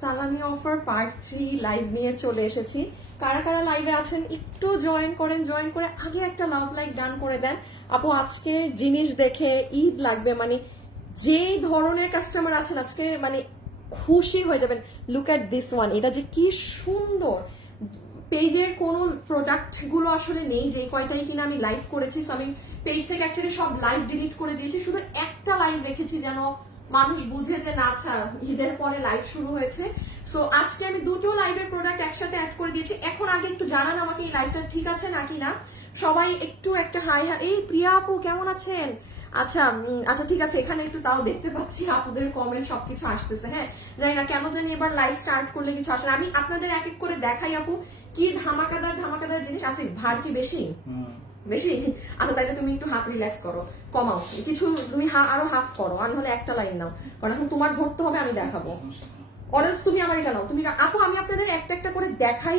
সালামি offer part 3 live নিয়ে চলে এসেছি। কারা কারা লাইভে আছেন একটু জয়েন করেন, জয়েন করে আগে একটা লাভ লাইক ডান করে দেন। আপু আজকে জিনিস দেখে ঈদ লাগবে, মানে যে ধরনের কাস্টমার আছেন আজকে মানে খুশি হয়ে যাবেন। লুক এট দিস ওয়ান, এটা যে কি সুন্দর। পেজের কোনো প্রোডাক্ট গুলো আসলে নেই, যে কয়টাই কিনা আমি লাইভ করেছি। সো আমি পেজ থেকে অ্যাকচুয়ালি সব লাইভ ডিলিট করে দিয়েছি, শুধু একটা লাইভ রেখেছি যেন মানুষ বুঝে যে না আচ্ছা ঈদের পরে লাইভ শুরু হয়েছে। সো আজকে আমি দুটো লাইভের প্রোডাক্ট একসাথে অ্যাড করে দিয়েছি। এখন আগে একটু জানান আমাকে এই লাইভটা ঠিক আছে নাকি না। সবাই একটু একটা হাই হাই। এই প্রিয়া আপু কেমন আছেন? আচ্ছা আচ্ছা ঠিক আছে, এখানে একটু তাও দেখতে পাচ্ছি আপুদের কমেন্ট সবকিছু আসতেছে। হ্যাঁ জানি না কেন জানি এবার লাইভ স্টার্ট করলে কিছু আসে না। আমি আপনাদের এক এক করে দেখাই আপু কি ধামাকাদার ধামাকাদার জিনিস আছে। ভার কি বেশি বেশি? আচ্ছা তাইলে তুমি একটু হাত রিল্যাক্স করো, কমাও কিছু, তুমি আরো হাফ করো, আর নাহলে একটা লাইন নাও, কারণ এখন তোমার ধরতে হবে, আমি দেখাবো। অরেলস তুমি আমার এটা নাও, তুমি আপু আমি আপনাদের একটা একটা করে দেখাই।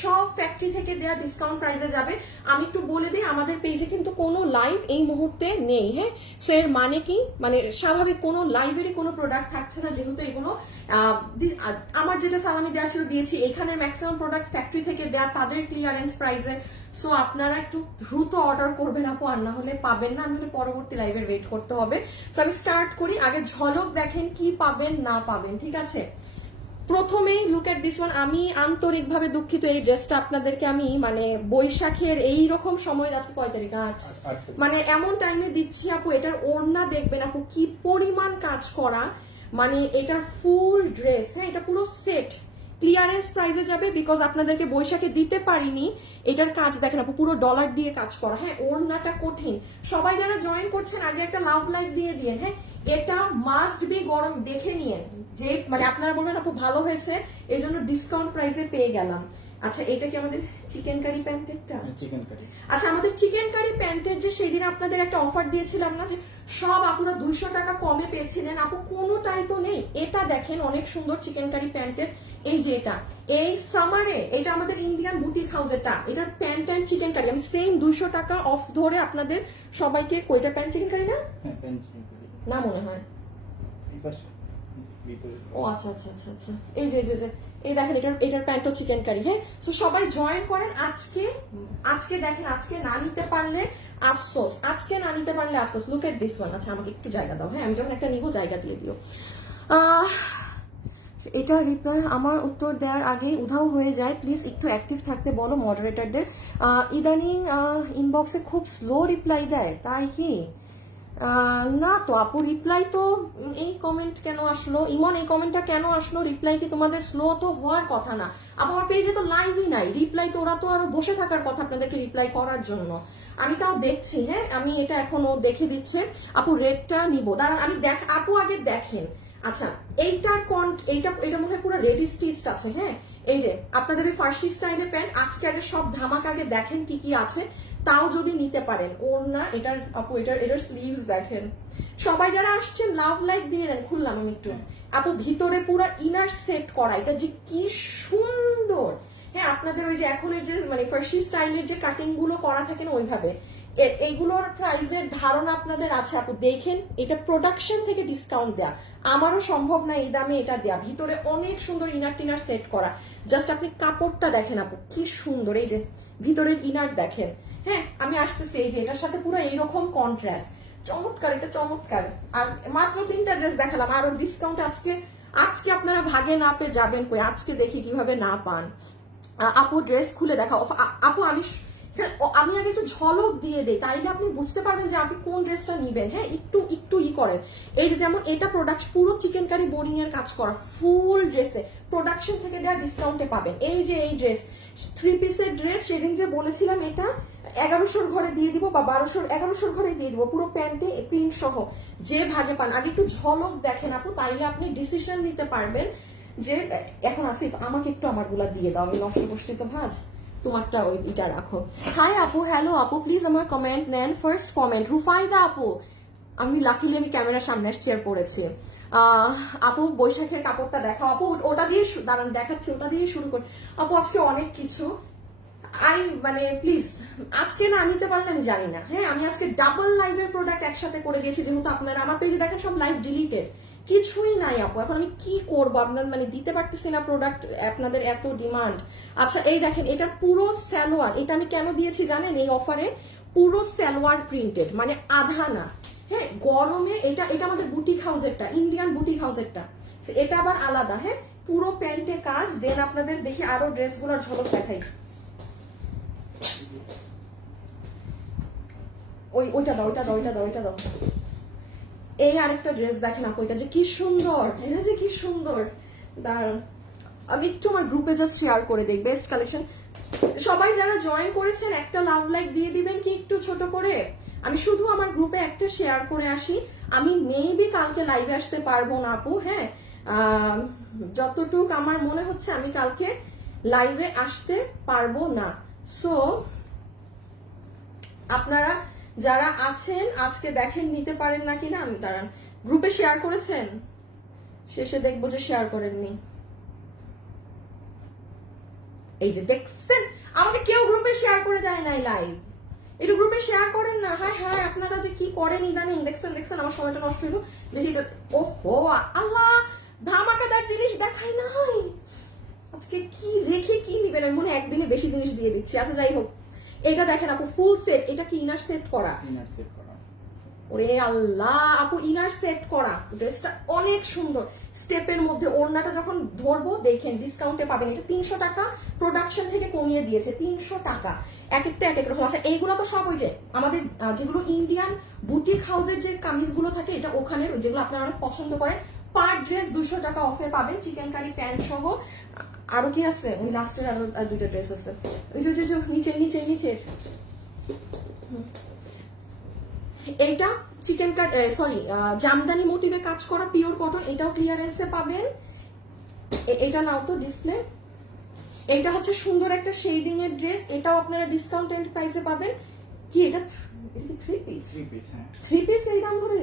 সব ফ্যাক্টরি থেকে দেয়া ডিসকাউন্ট প্রাইসে যাবে। আমি একটু বলে দিই, আমাদের পেজে কিন্তু কোনো লাইভ এই মুহূর্তে নেই। হ্যাঁ সো এর মানে কি, মানে স্বাভাবিক কোনো লাইভেরই কোনো প্রোডাক্ট থাকছে না, যেহেতু এগুলো আমার যেটা সালামি দেওয়া ছিল দিয়েছি। এখানে ম্যাক্সিমাম প্রোডাক্ট ফ্যাক্টরি থেকে দেয়া, তাদের ক্লিয়ারেন্স প্রাইসে। সো আপনারা একটু দ্রুত অর্ডার করবেন আপু, আর না হলে পাবেন না, আমি হলে পরবর্তী লাইভের ওয়েট করতে হবে। সো আমি স্টার্ট করি, আগে ঝলক দেখেন কি পাবেন না পাবেন, ঠিক আছে। প্রথমেই লুক এট দিস ওয়ান। আমি আন্তরিকভাবে দুঃখিত, এই ড্রেসটা আপনাদেরকে আমি মানে বৈশাখের এইরকম সময়, আজকে কয় তারিখ, মানে এমন টাইমে দিচ্ছি আপু। এটার ওড়না দেখবেন আপু কি পরিমাণ কাজ করা, মানে এটার ফুল ড্রেস। হ্যাঁ এটা পুরো সেট ক্লিয়ারেন্স প্রাইসে যাবে, বিকজ আপনাদেরকে বৈশাখে দিতে পারিনি। এটার কাজ দেখেন আপু পুরো ডলার দিয়ে কাজ করা। হ্যাঁ ওড়নাটা কঠিন। সবাই যারা জয়েন করছেন আগে একটা লাভ লাইক দিয়ে দিয়ে। হ্যাঁ এটা মাস্ট বি গরম, দেখে নিয়ে যে মানে আপনারা বলবেন আপু ভালো হয়েছে, এই জন্য ডিসকাউন্ট প্রাইসে পেয়ে গেলাম। আচ্ছা এটা কি আমাদের চিকেন কারি প্যান্টেরটা? Chicken curry. আচ্ছা আমাদের চিকেন কারি প্যান্টের যে সেদিন আপনাদের একটা অফার দিয়েছিলাম না, যে সব আপুরা 200 টাকা কমে পেয়েছিলেন, আপু কোনোটাই তো নেই। এটা দেখেন অনেক সুন্দর চিকেন কারি প্যান্টের। এই যে এটা এই সামারে, এটা আমাদের ইন্ডিয়ান বুটিক হাউসেরটা, এটার প্যান্ট অ্যান্ড চিকেন কারি আমি সেম 200 টাকা অফ ধরে আপনাদের সবাইকে। কয়টা প্যান্ট চিকেন কারি না? হ্যাঁ প্যান্ট চিকেন কারি না মনে হয়। ও আচ্ছা আচ্ছা আচ্ছা আচ্ছা, এই যে এই দেখেন এটার প্যান্টও চিকেন কারি। হ্যাঁ সো সবাই জয়েন করেন আজকে। আজকে দেখেন, আজকে না নিতে পারলে আফসোস, আজকে না নিতে পারলে আফসোস। Look at this one. আচ্ছা আমাকে একটু জায়গা দাও, হ্যাঁ আমি যখন একটা নিবো জায়গা দিয়ে দিও। এটা রিপ্লাই আমার উত্তর দেওয়ার আগে উধাও হয়ে যায়, প্লিজ একটু অ্যাক্টিভ থাকতে বলো মডারেটরদের। ইদানিং ইনবক্সে খুব স্লো রিপ্লাই দেয়, তাই কি? না তো আপু, রিপ্লাই তো এই কমেন্ট কেন আসলো, ইমন এই কমেন্টটা কেন আসলো? রিপ্লাই কি তোমাদের স্লো তো হওয়ার কথা না আপু, আমার পেজে তো লাইভই নাই। রিপ্লাই তো ওরা তো আরো বসে থাকার কথা আপনাদেরকে রিপ্লাই করার জন্য। আমি তাও দেখছি, হ্যাঁ আমি এটা এখনো দেখে দিচ্ছে। আপু রেডটা নিবো, দাঁড়ান আমি আপু আগে দেখেন। আচ্ছা এইটার এটা মনে হয় পুরো রেডি স্টিচড আছে। হ্যাঁ এই যে আপনাদের এই ফার্সি স্টাইলে প্যান্ট, আজকে আগে সব ধামাক আগে দেখেন কি কি আছে, তাও যদি নিতে পারেন। ওর না এটার আপু, এটার স্লিভস দেখেন। সবাই যারা আসছেন লাভ লাইক দিয়ে দেন। খুললাম আমি একটু আপু, ভিতরে পুরো ইনার সেট করা, এটা যে কি সুন্দর। হ্যাঁ আপনাদের ওই যে এখনের যে মানে ফার্সি স্টাইলের যে কাটিং গুলো করা থাকে না ওইভাবে, এইগুলোর প্রাইসের ধারণা আপনাদের আছে আপু। দেখেন এটা প্রোডাকশন থেকে ডিসকাউন্ট দেয়া, আমারও সম্ভব না এই দামে এটা দেয়া। ভিতরে অনেক সুন্দর ইনার টিনার সেট করা, জাস্ট আপনি কাপড়টা দেখেন আপু কি সুন্দর। এই যে ভিতরের ইনার দেখেন। হ্যাঁ আমি আসতেছি, এই যে এটার সাথে পুরো এইরকম কন্ট্রাস্ট, চমৎকার, এটা চমৎকার। আর মাত্র 3টা ড্রেস দেখালাম, আরো ডিসকাউন্ট আজকে আপনারা ভাগে না পেয়ে যাবেন কই, আজকে দেখি কিভাবে না পান। আপু ড্রেস খুলে দেখাও। আপু আমি আগে একটু ঝলক দিয়ে দেই, তাইলে আপনি বুঝতে পারবেন যে আপনি কোন ড্রেসটা নিবেন। হ্যাঁ একটু করেন। এই যে যেমন এটা প্রোডাক্ট পুরো চিকেন কারি বোরিং এর কাজ করা, ফুল ড্রেসে প্রোডাকশন থেকে দেওয়া ডিসকাউন্টে পাবেন। এই যে এই ড্রেস 3 পিসের ড্রেস, সেদিন যে বলেছিলাম এটা 1100 ঘরে দিয়ে দিব, বা 1100 ঘরে দিয়ে দিব, পুরো প্যান্টে প্রিন্ট সহ। যে ভাগে পান আগে একটু ঝলক দেখেন আপু, তাইলে আপনি ডিসিশন নিতে পারবেন যে এখন আসিফ আমাকে একটু আমারগুলা দিয়ে দাও, আমি নষ্ট করছি তো ভাজ, তোমারটা ওইটা রাখো। হাই আপু, হ্যালো আপু, প্লিজ আমার কমেন্ট নেন। ফার্স্ট কমেন্ট রুফাইদা আপু, আমি লাকিলি আমি ক্যামেরার সামনে চেয়ার পড়েছি। আপু বৈশাখের কাপড়টা দেখাও আপু, ওটা দিয়ে দাঁড়ান দেখাচ্ছি, ওটা দিয়ে শুরু করি আপু। আজকে অনেক কিছু মানে প্লিজ আজকে না নিতে পারলে আমি জানি না। হ্যাঁ আমি আজকে ডাবল লাইভের প্রোডাক্ট একসাথে করে দিয়েছি, যেহেতু আপনারা আমার পেজে দেখেন সব লাইভ ডিলিটেড, কিছুই নাই আপু। এখন আমি কি করবো, আপনার মানে দিতে পারতেছি না প্রোডাক্ট, আপনাদের এত ডিমান্ড। আচ্ছা এই দেখেন, এটা পুরো সালোয়ার, এটা আমি কেন দিয়েছি জানেন এই অফারে, পুরো সালোয়ার প্রিন্টেড, মানে আধা না। হ্যাঁ, গরমে এটা এটা আমাদের বুটিক হাউসেরটা, ইন্ডিয়ান বুটিক হাউসেরটা, এটা আবার আলাদা। হ্যাঁ, পুরো প্যান্টে কাজ। দেন আপনাদের দেখি আরো ড্রেসগুলোর ঝলক দেখাই। ওইটা দাও, ওইটা দাও, ওইটা দাও, ওইটা দাও। এই আরেকটা ড্রেস দেখেন আপু, এটা যে কি সুন্দর, এটা যে কি সুন্দর। দাঁড়ান আমি একটু আমার গ্রুপে জাস্ট শেয়ার করে দিই বেস্ট কালেকশন। সবাই যারা জয়েন করেছেন একটা লাভ লাইক দিয়ে দিবেন কি একটু ছোট করে। আমি শুধু আমার গ্রুপে একটা শেয়ার করে আসি। আমি মেবি কালকে লাইভে আসতে পারবো না আপু। হ্যাঁ, যতটুক আমার মনে হচ্ছে আমি কালকে লাইভে আসতে পারবো না। সো আপনারা যারা আছেন আজকে দেখেন নিতে পারেন না কিনা। আমি দাঁড়ান, গ্রুপে শেয়ার করেছেন, শেষে দেখবো যে শেয়ার করেননি। এই যে দেখছেন, আমাকে কেউ গ্রুপে শেয়ার করে দেয় নাই লাইভ। একটু গ্রুপে শেয়ার করেন না। হ্যাঁ হ্যাঁ, আপনারা যে কি করেন ইদানিং, দেখছেন দেখছেন আমার সময়টা নষ্ট হইলো। দেখি ওহো আল্লাহ, ধামাকাদার জিনিস দেখাই নাই আজকে। কি রেখে কি নিবেন, আমি মনে একদিনে বেশি জিনিস দিয়ে দিচ্ছি। আচ্ছা যাই হোক, এটা দেখেন আপু ফুল সেট, এটা কি ইনার সেট করা? ইনার সেট করা। ওরে আল্লাহ আপু, ইনার সেট করা ড্রেসটা অনেক সুন্দর। স্টেপের মধ্যে ওড়নাটা যখন ধরবো দেখেন ডিসকাউন্টে পাবেন। এটা 300 টাকা প্রোডাকশন থেকে কমিয়ে দিয়েছে, 300 টাকা। এক একটা এক এক রকম। আচ্ছা এইগুলো তো সব ওই যে আমাদের যেগুলো ইন্ডিয়ান বুটিক হাউসের যে কামিজগুলো থাকে, এটা ওখানের যেগুলো আপনারা অনেক পছন্দ করেন। পার ড্রেস 200 টাকা অফে পাবেন, চিকেন কারি প্যান্ট সহ। আরো কি আছে, ওই লাস্টের আরো আর দুটো ড্রেস আছে, ওই যে নিচে নিচে নিচে। এইটা চিকেন কাট সরি জামদানি মোটিভে কাজ করা পিওর কটন, এটাও ক্লিয়ারেন্সে পাবেন। এটা নাও তো ডিসপ্লে। এটা হচ্ছে সুন্দর একটা শেডিং এর ড্রেস, এটাও আপনারা ডিসকাউন্টেড প্রাইসে পাবেন। কি এটা কি 3 পিস? 3 পিস। হ্যাঁ 3 পিস এই দাম ধরে?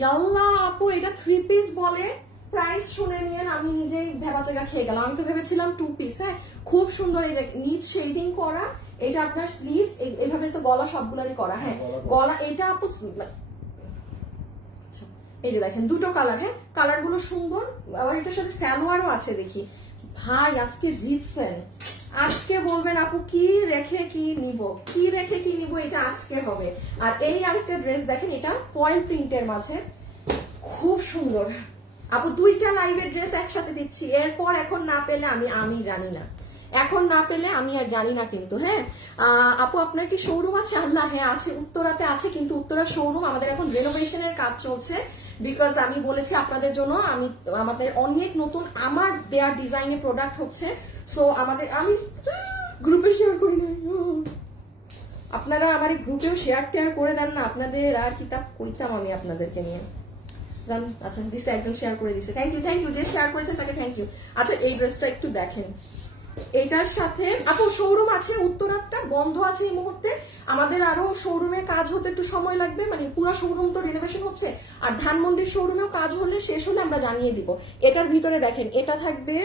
ইয়াল্লাহ আপু, এটা 3 পিস বলে। প্রাইস শুনে নিয়েন, আমি নিজেই ভেবাচাগা খেয়ে গেলাম। আমি তো ভেবেছিলাম 2 পিস। হ্যাঁ, খুব সুন্দর। এই যে নিচ শেডিং করা, এটা আপনার স্লিভস এইভাবে তো গলা সবগুলারই করা। হ্যাঁ, গলা এটা আপু এই যে দেখেন দুটো কালার। হ্যাঁ, কালার গুলো সুন্দর। আবার এটার সাথে সালোয়ারও আছে। দেখি ভাই আজকে জিতছেন, আজকে বলবেন আপু কি রেখে কি নিব, কি রেখে কি নিব, এটা আজকে হবে। আর এই আরেকটা ড্রেস দেখেন, এটা ফয়েল প্রিন্টের মাঝে খুব সুন্দর। আপু দুইটা লাইভের ড্রেস একসাথে দিচ্ছি, এরপর এখন না পেলে আমি জানি না, এখন না পেলে আমি আর জানি না কিন্তু। হ্যাঁ আপু, আপনার কি শোরুম আছে? আল্লাহ হ্যাঁ আছে, উত্তরাতে আছে, কিন্তু উত্তরা শোরুম আমাদের এখন রেনোভেশনের কাজ চলছে। বিকজ আমি বলেছি আপনাদের জন্য, আমাদের অনেক নতুন আমার দেয়ার ডিজাইনের প্রোডাক্ট হচ্ছে। সো আমি গ্রুপে শেয়ার করি না, আপনারা আমার এই গ্রুপেও শেয়ার টেয়ার করে দেন না। আপনাদের আর কিতাব কইতাম আমি আপনাদেরকে নিয়ে জান। আচ্ছা দিছে, একজন শেয়ার করে দিছে, থ্যাংক ইউ যে শেয়ার করেছেন তাকে থ্যাংক ইউ। আচ্ছা এই ড্রেসটা একটু দেখেন, এটার সাথে আপু শোরুম আছে, উত্তরাটা বন্ধ আছে এই মুহূর্তে। আমাদের আরো শোরুমে কাজ হতে একটু সময় লাগবে, মানে পুরো শোরুম তো রিনোভেশন হচ্ছে। আর ধানমন্ডির শোরুমেও কাজ হলে শেষ হলে আমরা জানিয়ে দিব। এটার ভিতরে দেখেন, এটা থাকবে।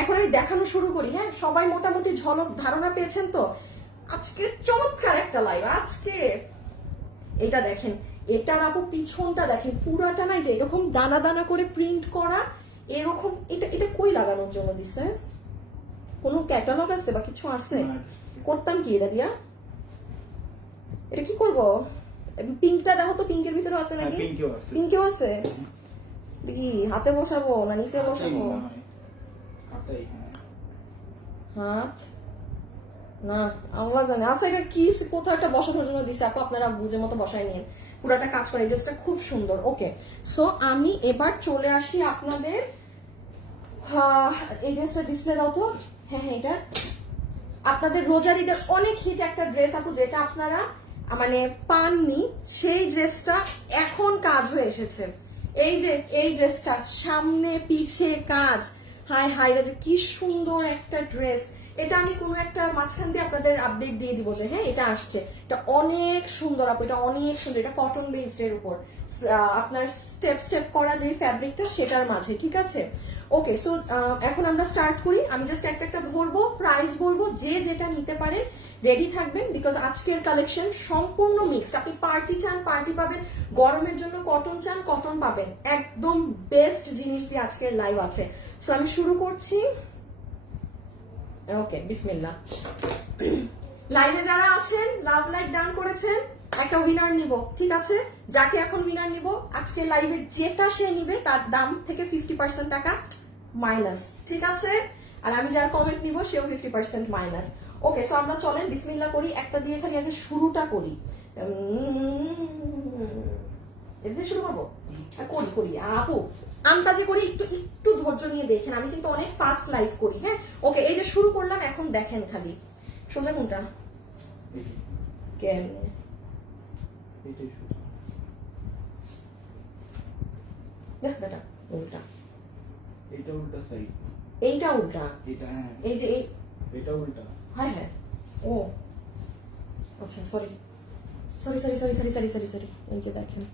এখন আমি দেখানো শুরু করি। হ্যাঁ, সবাই মোটামুটি ঝলক ধারণা পেয়েছেন তো। আজকে চমৎকার একটা লাইভ আজকে। এটা দেখেন, এটার আপু পিছনটা দেখেন, পুরাটা নাই যে এরকম দানা দানা করে প্রিন্ট করা এরকম। এটা কই লাগানোর জন্য দিছে? কোনো ক্যাটালগ আছে বা কিছু আছে? করতাম কি এটা দিয়া? এটা কি করব? পিঙ্কটা দেখো তো, পিঙ্কের ভিতরে আছে নাকি? পিঙ্কেও আছে। হাতে বসাবো না নিচে বসাবো? হাত না, আল্লাহ জানে। আচ্ছা এটা কি কোথাও একটা বসানোর জন্য দিছে আপু, আপনারা বুঝে মতো বসাই নিন। পুরাটা কাজ করে, ড্রেসটা খুব সুন্দর। ওকে, সো আমি এবার চলে আসি আপনাদের। এই ড্রেসটা ডিসপ্লে দাও তো। হ্যাঁ হ্যাঁ, এটা আপনাদের রোজার ঈদের অনেক হিট একটা ড্রেস আপু, যেটা আপনারা মানে পাননি, সেই ড্রেসটা এখন কাজ হয়ে এসেছে। এই যে এই ড্রেসটা সামনে পিছে কাজ, হাই হাই, এটা যে কি সুন্দর একটা ড্রেস। এটা আমি কোনো একটা মাঝখান দিয়ে আপনাদের আপডেট দিয়ে দিব যে হ্যাঁ এটা আসছে। এটা অনেক সুন্দর আপু, এটা অনেক সুন্দর, এটা কটন বেসড এর উপর আপনার স্টেপ স্টেপ করা যে ফ্যাব্রিকটা সেটার মাঝে, ঠিক আছে। ওকে, সো এখন আমরা স্টার্ট করি। আমি জাস্ট একটা একটা ধরবো, প্রাইস বলবো, যে যেটা নিতে পারেন রেডি থাকবেন, বিকজ আজকের কালেকশন সম্পূর্ণ মিক্সড। আপনি পার্টি চান পার্টি পাবেন, গরমের জন্য কটন চান কটন পাবেন, একদম বেস্ট জিনিস দিয়ে আজকের লাইভ আছে। সো আমি শুরু করছি। ওকে, বিসমিল্লাহ। লাইভে যারা আছেন লাভ লাইক ডান করেছেন, একটা উইনার নিব, ঠিক আছে। যাকে এখন উইনার নিব, আজকে লাইভের যেটা সে নিবে তার দাম থেকে 50% টাকা মাইনাস, ঠিক আছে। আর আমি যার কমেন্ট নিব সেও 50% মাইনাস। ওকে, সো আমরা চলেন বিসমিল্লাহ করি, একটা দিয়ে খালি আগে শুরুটা করি। এটা দিয়ে শুরু করবো, করি করি আপু, আন্দাজে করি, একটু একটু ধৈর্য নিয়ে দেখেন, আমি কিন্তু অনেক ফাস্ট লাইভ করি, হ্যাঁ। ওকে, এই যে শুরু করলাম, এখন দেখেন খালি সোজা কোনটা কেমনে দেখ বেটা, উল্টা, এটা উল্টা সাইড, এইটা উল্টা, এটা হ্যাঁ, এই যে এটা উল্টা, হ্যাঁ হ্যাঁ, ও আচ্ছা, sorry sorry sorry sorry sorry sorry sorry sorry. এই যে দেখেন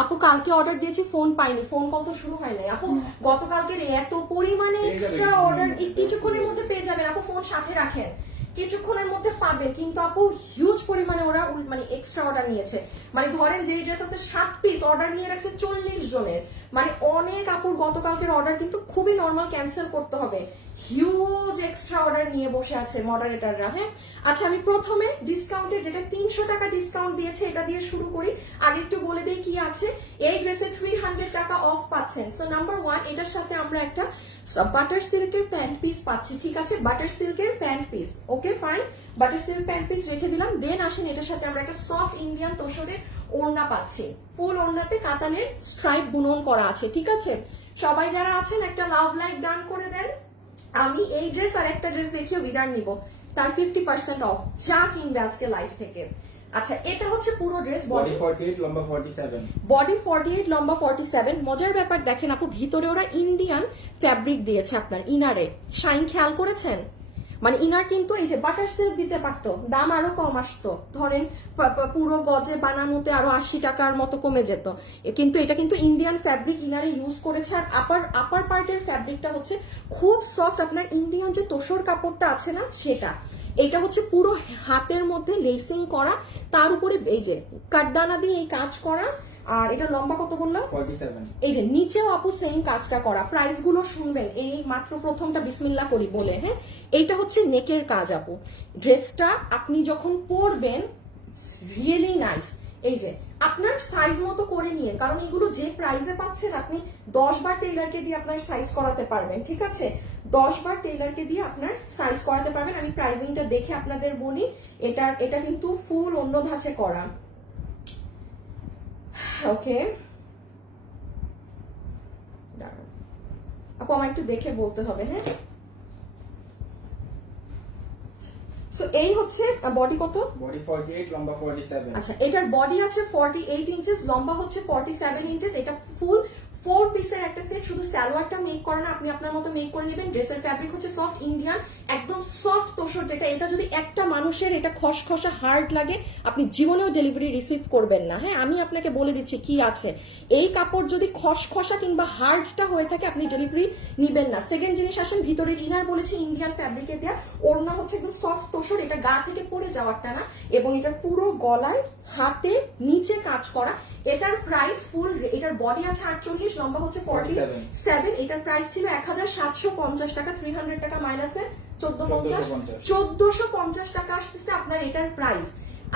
আপু, কালকে অর্ডার দিয়েছি, ফোন পাইনি, ফোন কল তো শুরু হয় নাই আপু। গতকালকে এত পরিমাণে এক্সট্রা অর্ডার কিছুক্ষণের মধ্যে পেয়ে যাবেন আপু, ফোন সাথে রাখেন, কিছুক্ষণের মধ্যে পাবেন। কিন্তু আপু হিউজ পরিমাণে ওরা মানে এক্সট্রা অর্ডার নিয়েছে, মানে ধরেন যে ড্রেস আছে 7 পিস, অর্ডার নিয়ে রাখছে 40 জনের, মানে অনেক আপুর গতকালকের অর্ডার কিন্তু খুবই নর্মাল ক্যান্সেল করতে হবে, হিউজ এক্সট্রা অর্ডার নিয়ে বসে আছে মডারেটররা, হ্যাঁ। আচ্ছা, আমি প্রথমে ডিসকাউন্টের যেটা 300 টাকা ডিসকাউন্ট দিয়েছে এটা দিয়ে শুরু করি। আগে একটু বলে দিই কি আছে। এই ড্রেসে 300 টাকা অফ পাচ্ছেন। সো নাম্বার 1, এটার সাথে আমরা একটা বাটার সিল্কের প্যান্ট পিস পাচ্ছি, ঠিক আছে, বাটার সিল্কের pant piece. Okay fine, butter silk pant piece রেখে দিলাম। দেন আসেন, এটার সাথে আমরা একটা সফট ইন্ডিয়ান তোষরের ওড়না পাচ্ছি, ফুল ওড়নাতে কাতানের স্ট্রাইপ বুনন করা আছে, ঠিক আছে। সবাই যারা আছেন একটা লাভ লাইক ডান করে দেন। আমি এই ড্রেস আর একটা ড্রেস দেখিয়ে উইনার নিব, তার 50% অফ যা কিনবে আজকে লাইভ থেকে। আচ্ছা, এটা হচ্ছে পুরো ড্রেস, বডি 48 লম্বা 47, বডি 48 লম্বা 47। মজার ব্যাপার দেখেন আপু, ভিতরে ওরা ইন্ডিয়ান ফ্যাব্রিক দিয়েছে আপনার ইনারে, শাইন খেয়াল করেছেন, মানে ইনার কিন্তু এই যে বাটার সিল্ক দিতে পারতো, দাম আরো কম আসতো, ধরেন পুরো গজে বানানোতে আরো 80 টাকার মতো কমে যেত, কিন্তু এটা কিন্তু ইন্ডিয়ান ফ্যাব্রিক ইনারে ইউজ করেছে। আর আপার পার্টের ফ্যাব্রিকটা হচ্ছে খুব সফট, আপনার ইন্ডিয়ান যে তোষর কাপড়টা আছে না সেটা, এটা হচ্ছে পুরো হাতের মধ্যে লেসিং করা, তার উপরে এই যে কাঠদানা দিয়ে এই কাজ করা। আর এটা লম্বা কত বললাম 47, এই যে নিচেও আপু সেম কাজটা করা। প্রাইস গুলো শুনবেন, এই মাত্র প্রথমটা বিসমিল্লাহ করি বলে, হ্যাঁ। এইটা হচ্ছে নেকের কাজ আপু, ড্রেসটা আপনি যখন পরবেন রিয়েলি নাইস। এই যে আপনার সাইজ মতো করে নিয়ে, কারণ এগুলো যে প্রাইসে পাচ্ছেন আপনি 10 বার টেইলারকে দিয়ে আপনার সাইজ করাতে পারবেন, ঠিক আছে, 10 বার টেইলারকে দিয়ে আপনার সাইজ করাতে পারবেন। আমি প্রাইসিংটা দেখে আপনাদের বলি, এটা কিন্তু ফুল অন্য ধাঁচে করা। ওকে আপু, আমার একটু দেখে বলতে হবে, হ্যাঁ। সো এই হচ্ছে বডি কত, বডি 48 লম্বা 47। আচ্ছা, এটার বডি আছে 48 ইঞ্চেস, লম্বা হচ্ছে 47 ইঞ্চেস। এটা ফুল 4 পিসের একটা সেট, শুধু সালোয়ারটা মেক করে না, আপনি আপনার মতো মেক করে নেবেন। ড্রেসের ফ্যাব্রিক হচ্ছে সফট ইন্ডিয়ান, একদম সফট তোষর, যেটা এটা যদি একটা মানুষের এটা খসখসা হার্ড লাগে আপনি জীবনেও ডেলিভারি রিসিভ করবেন না, হ্যাঁ। আমি আপনাকে বলে দিচ্ছি কি আছে, এই কাপড় যদি খসখসা কিংবা হার্ডটা হয়ে থাকে আপনি ডেলিভারি নিবেন না। সেকেন্ড জিনিস আসেন, ভিতরের ইনার বলেছি ইন্ডিয়ান ফ্যাব্রিকে দেওয়া, ওড়না হচ্ছে একদম সফট তোষর, এটা গা থেকে পরে যাওয়ারটা না, এবং এটা পুরো গলায় হাতে নিচে কাজ করা। এটার প্রাইস ফুল, এটার বডি আছে 48, লম্বা হচ্ছে 47। এটার প্রাইস ছিল 1750 টাকা, 300 টাকা মাইনাসে 1450 টাকা আসতেছে আপনার এটার প্রাইস।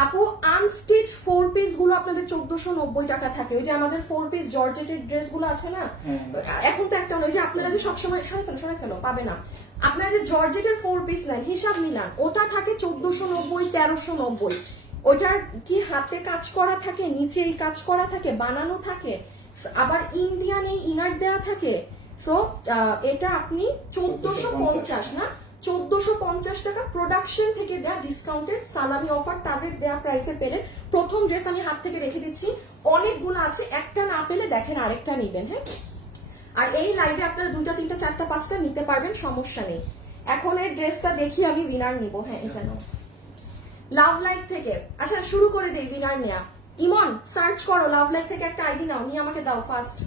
আপু আনস্টিচ 4 পিস গুলো আপনাদের 1490 টাকা থাকে, ওই যে আমাদের 4 পিস জর্জেটের ড্রেস গুলো আছে না, এখন তো একটা নয় যে আপনারা যে সবসময় সরাই ফেলো পাবে না, আপনারা যে জর্জেটের 4 পিস নেন হিসাব মিলান, ওটা থাকে 1490 1390। ওটার কি হাতে কাজ করা থাকে, নিচে এই কাজ করা থাকে, বানানো থাকে, আবার ইন্ডিয়ান এই ইনার দেয়া থাকে। সো এটা আপনি 1450 না 1450 টাকা প্রোডাকশন থেকে দেয়া ডিসকাউন্টেড সালামি অফার, তাদের দেয়া প্রাইসে পেলে প্রথম ড্রেস আমি হাত থেকে রেখে দিচ্ছি। অনেকগুলো আছে, একটা না পেলে দেখেন আরেকটা নিবেন, হ্যাঁ। আর এই লাইভে আপনারা 2টা 3টা 4টা 5টা নিতে পারবেন, সমস্যা নেই। এখন এই ড্রেসটা দেখি আমি উইনার নিব। হ্যাঁ এটা নাও লাভ লাইক থেকে। আচ্ছা শুরু করে দেই উইনার নেয়া। ইমন সার্চ করো লাভ লাইক থেকে একটা আইডি নাও, নিয়ে আমাকে দাও ফার্স্ট।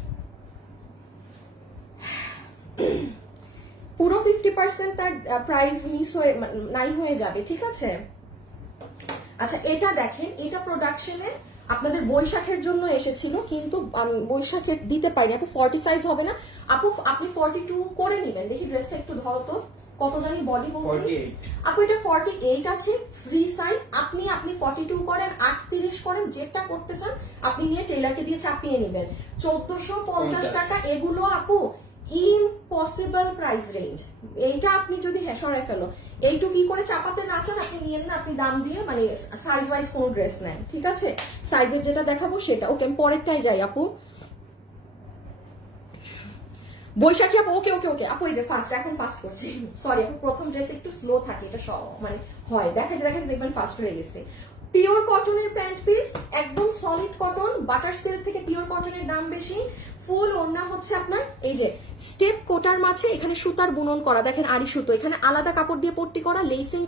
পুরো 50% তার প্রাইস মিস হয়ে নাই হয়ে যাবে, ঠিক আছে? আচ্ছা এটা দেখেন, এটা প্রোডাকশনে আপনাদের বৈশাখের জন্য এসেছিল, কিন্তু আমি বৈশাখের দিতে পারিনি। আপু 40 সাইজ হবে না আপু? আপনি 42 করে নেবেন। দেখি ড্রেসটা একটু ধরো তো, কত জানি বডি বলছি 48 আপু? এটা 48 আছে ফ্রি সাইজ। আপনি 42 করেন, 38 করেন, যেটা করতে চান আপনি নিয়ে টেইলারকে দিয়ে চাপিয়ে নেবেন। 1450 টাকা এগুলো আপু ইম্পসিবল প্রাইস রেঞ্জ। এইটা আপনি যদি সরাই ফেলো, এইটু কি করে চাপাতে না চান আপনি নিয়েন না, আপনি দাম দিয়ে মানে সাইজ ওয়াইজ কোন ড্রেস নেন, ঠিক আছে? সাইজের যেটা দেখাবো সেটা। ওকে আমি পরেরটাই যাই আপু। বৈশাখী আপু ওকে ওকে ওকে আপু এই যে ফার্স্ট, এখন ফার্স্ট করছি, সরি আপু প্রথম ড্রেস একটু স্লো থাকে, এটা সব মানে হয় দেখাতে দেখাতে দেখবেন ফার্স্ট হয়ে গেছে। পিওর কটনের প্যান্ট পিস, একদম সলিড কটন, বাটার সিল্ক থেকে পিওর কটনের দাম বেশি। ফুল ওড়না হচ্ছে আপনার এই যে স্টেপ কোটার মাঝে এখানে সুতার বুনন করা, দেখেন আড়ি সুতো, এখানে আলাদা কাপড় দিয়ে পট্টি করা, লেসিং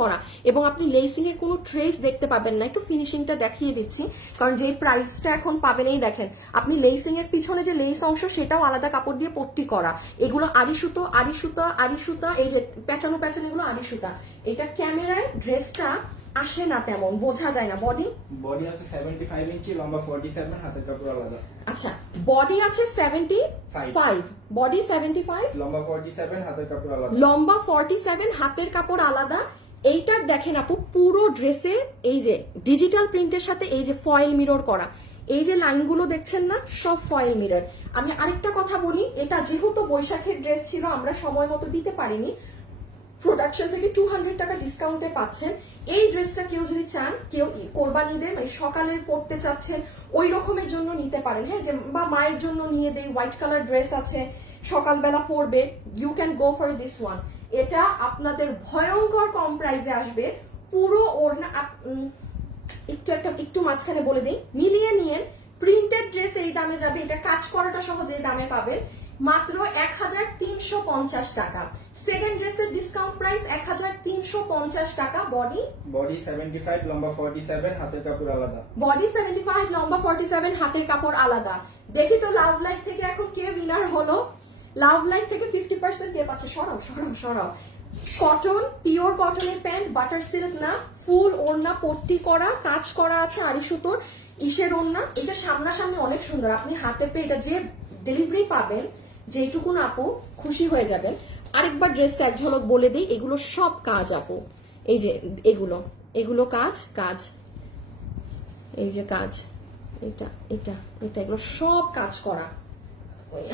করা, এবং আপনি লেসিং এর কোনো ট্রেস দেখতে পাবেন না। একটু ফিনিশিংটা দেখিয়ে দিচ্ছি, কারণ যে প্রাইসটা এখন পাবেন, এই দেখেন আপনি লেসিং এর পিছনে যে লেস অংশ সেটাও আলাদা কাপড় দিয়ে পট্টি করা, এগুলো আড়ি সুতা, এই যে পেঁচানো এগুলো আড়ি সুতা। এটা ক্যামেরায় ড্রেসটা আসে না তেমন, বোঝা যায় না। বডি আছে 75 ইঞ্চি, লম্বা 47, হাতের কাপড় আলাদা। আচ্ছা বডি আছে 75, বডি 75, লম্বা 47, হাতের কাপড় আলাদা। লম্বা 47, হাতের কাপড় আলাদা। এইটার দেখেন আপু পুরো ড্রেসে এই যে ডিজিটাল প্রিন্টের সাথে এই যে ফয়েল মিরর করা, এই যে লাইনগুলো দেখছেন না, সব ফয়েল মিরর। আমি আরেকটা কথা বলি, এটা যেহেতু বৈশাখের ড্রেস ছিল আমরা সময় মতো দিতে পারিনি, প্রোডাকশন থেকে 200 টাকা ডিসকাউন্টে পাচ্ছেন। এই ড্রেসটা কেউ যদি চান, কেউ কোরবানিদের মানে সকালের পরতে চাচ্ছেন ওই রকমের জন্য নিতে পারেন, হ্যাঁ, যে বা মায়ের জন্য নিয়ে দেই, হোয়াইট কালার ড্রেস আছে সকালবেলা পরবে, you can go for this one. এটা আপনাদের ভয়ঙ্কর কম প্রাইসে আসবে। পুরো ওড়না একটু মাঝখানে বলে দিই, মিলিয়ে নিয়ে প্রিন্টেড ড্রেস এই দামে যাবে, এটা কাজ করাটা সহ যে দামে পাবেন মাত্র 1350 টাকা। সেকেন্ড ড্রেসের ডিসকাউন্ট প্রাইস 1350 টাকা। বডি 75, লম্বা 47, হাতের কাপড় আলাদা। বডি 75, লম্বা 47, হাতের কাপড় আলাদা। দেখি তো লাভ লাইফ থেকে এখন কে উইনার হলো। লাভ লাইফ থেকে 50% কে পাচ্ছে? সরাও। কটন, পিওর কটনের প্যান্ট, বাটার সিল্ক না, ফুল ওড়না পট্টি করা, কাজ করা আছে আড়ি সুতোর, ইসের ওড়না। এটা সামনাসামনি অনেক সুন্দর, আপনি হাতে পেয়ে এটা যে ডেলিভারি পাবেন, যেটুকুন আপু খুশি হয়ে যাবেন। আরেকবার ড্রেসটা এক ঝলক বলে দিই, এগুলো সব কাজ আপু, এই যে এগুলো কাজ, এই যে কাজ, এটা এগুলো সব কাজ করা,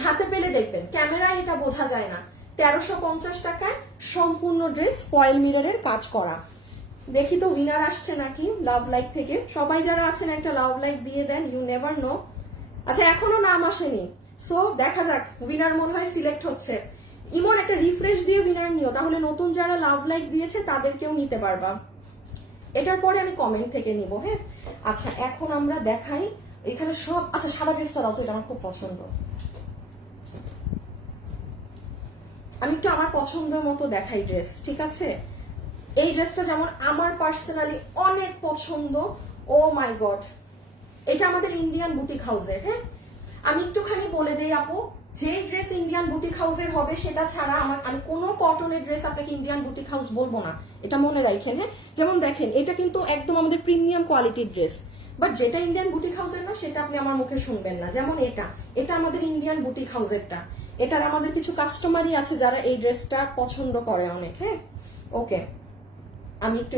হাতে পেলে দেখবেন, ক্যামেরায় এটা বোঝা যায় না। 1350 টাকায় সম্পূর্ণ ড্রেস ফয়েল মিররের কাজ করা। দেখি তো উইনার আসছে নাকি লাভ লাইক থেকে। সবাই যারা আছেন একটা লাভ লাইক দিয়ে দেন, ইউ নেভার নো। আচ্ছা এখনো নাম আসেনি, সো দেখা যাক, উইনার মনে হয় সিলেক্ট হচ্ছে। ইমন একটা রিফ্রেশ দিয়ে উইনার নিও, তাহলে নতুন যারা লাভ লাইক দিয়েছে তাদেরকেও নিতে পারবা। এটার পরে আমি কমেন্ট থেকে নিব, হ্যাঁ। আচ্ছা এখন আমরা দেখাই এখানে সব। আচ্ছা সাদা ড্রেসটা দাও তো, এটা আমার খুব পছন্দ। আমি একটু আমার পছন্দ মতো দেখাই ড্রেস, ঠিক আছে? এই ড্রেসটা যেমন আমার পার্সোনালি অনেক পছন্দ। ও মাই গড, এটা আমাদের ইন্ডিয়ান বুটিক হাউসের, হ্যাঁ। আমি একটুখানি বলে দেই আপু, যে ড্রেস ইন্ডিয়ান বুটিক হাউসের হবে সেটা ছাড়া আমি কোনো কটনের ড্রেস আপনাকে ইন্ডিয়ান বুটিক হাউস বলবো না, এটা মনে রাখেন, হ্যাঁ। যেমন দেখেন এটা কিন্তু একদম আমাদের প্রিমিয়াম কোয়ালিটির ড্রেস, বাট যেটা ইন্ডিয়ান বুটিক হাউসের না সেটা আপনি আমার মুখে শুনবেন না। যেমন এটা আমাদের ইন্ডিয়ান বুটিক হাউসেরটা, এটার আমাদের কিছু কাস্টমারই আছে যারা এই ড্রেসটা পছন্দ করে অনেক, হ্যাঁ। ওকে আমি একটু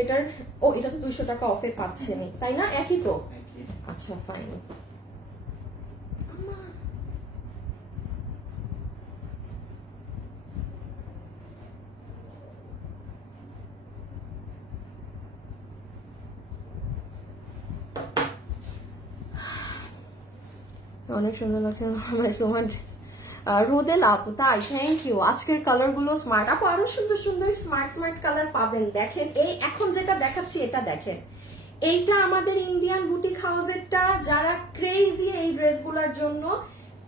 এটা তো 200 টাকা অফে পাচ্ছেনি, তাই না? একই তো, আচ্ছা ফাইন। অনেক সুন্দর লাগছে তোমার ড্রেস। রোদেল আপু, তাই থ্যাংক ইউ। আজকের কালার গুলো স্মার্ট আপু, আরো সুন্দর সুন্দর স্মার্ট কালার পাবেন। দেখেন এই এখন যেটা দেখাচ্ছি এটা দেখেন, এইটা আমাদের ইন্ডিয়ান বুটিক হাউসেরটা। যারা ক্রেজি এই ড্রেসগুলোর জন্য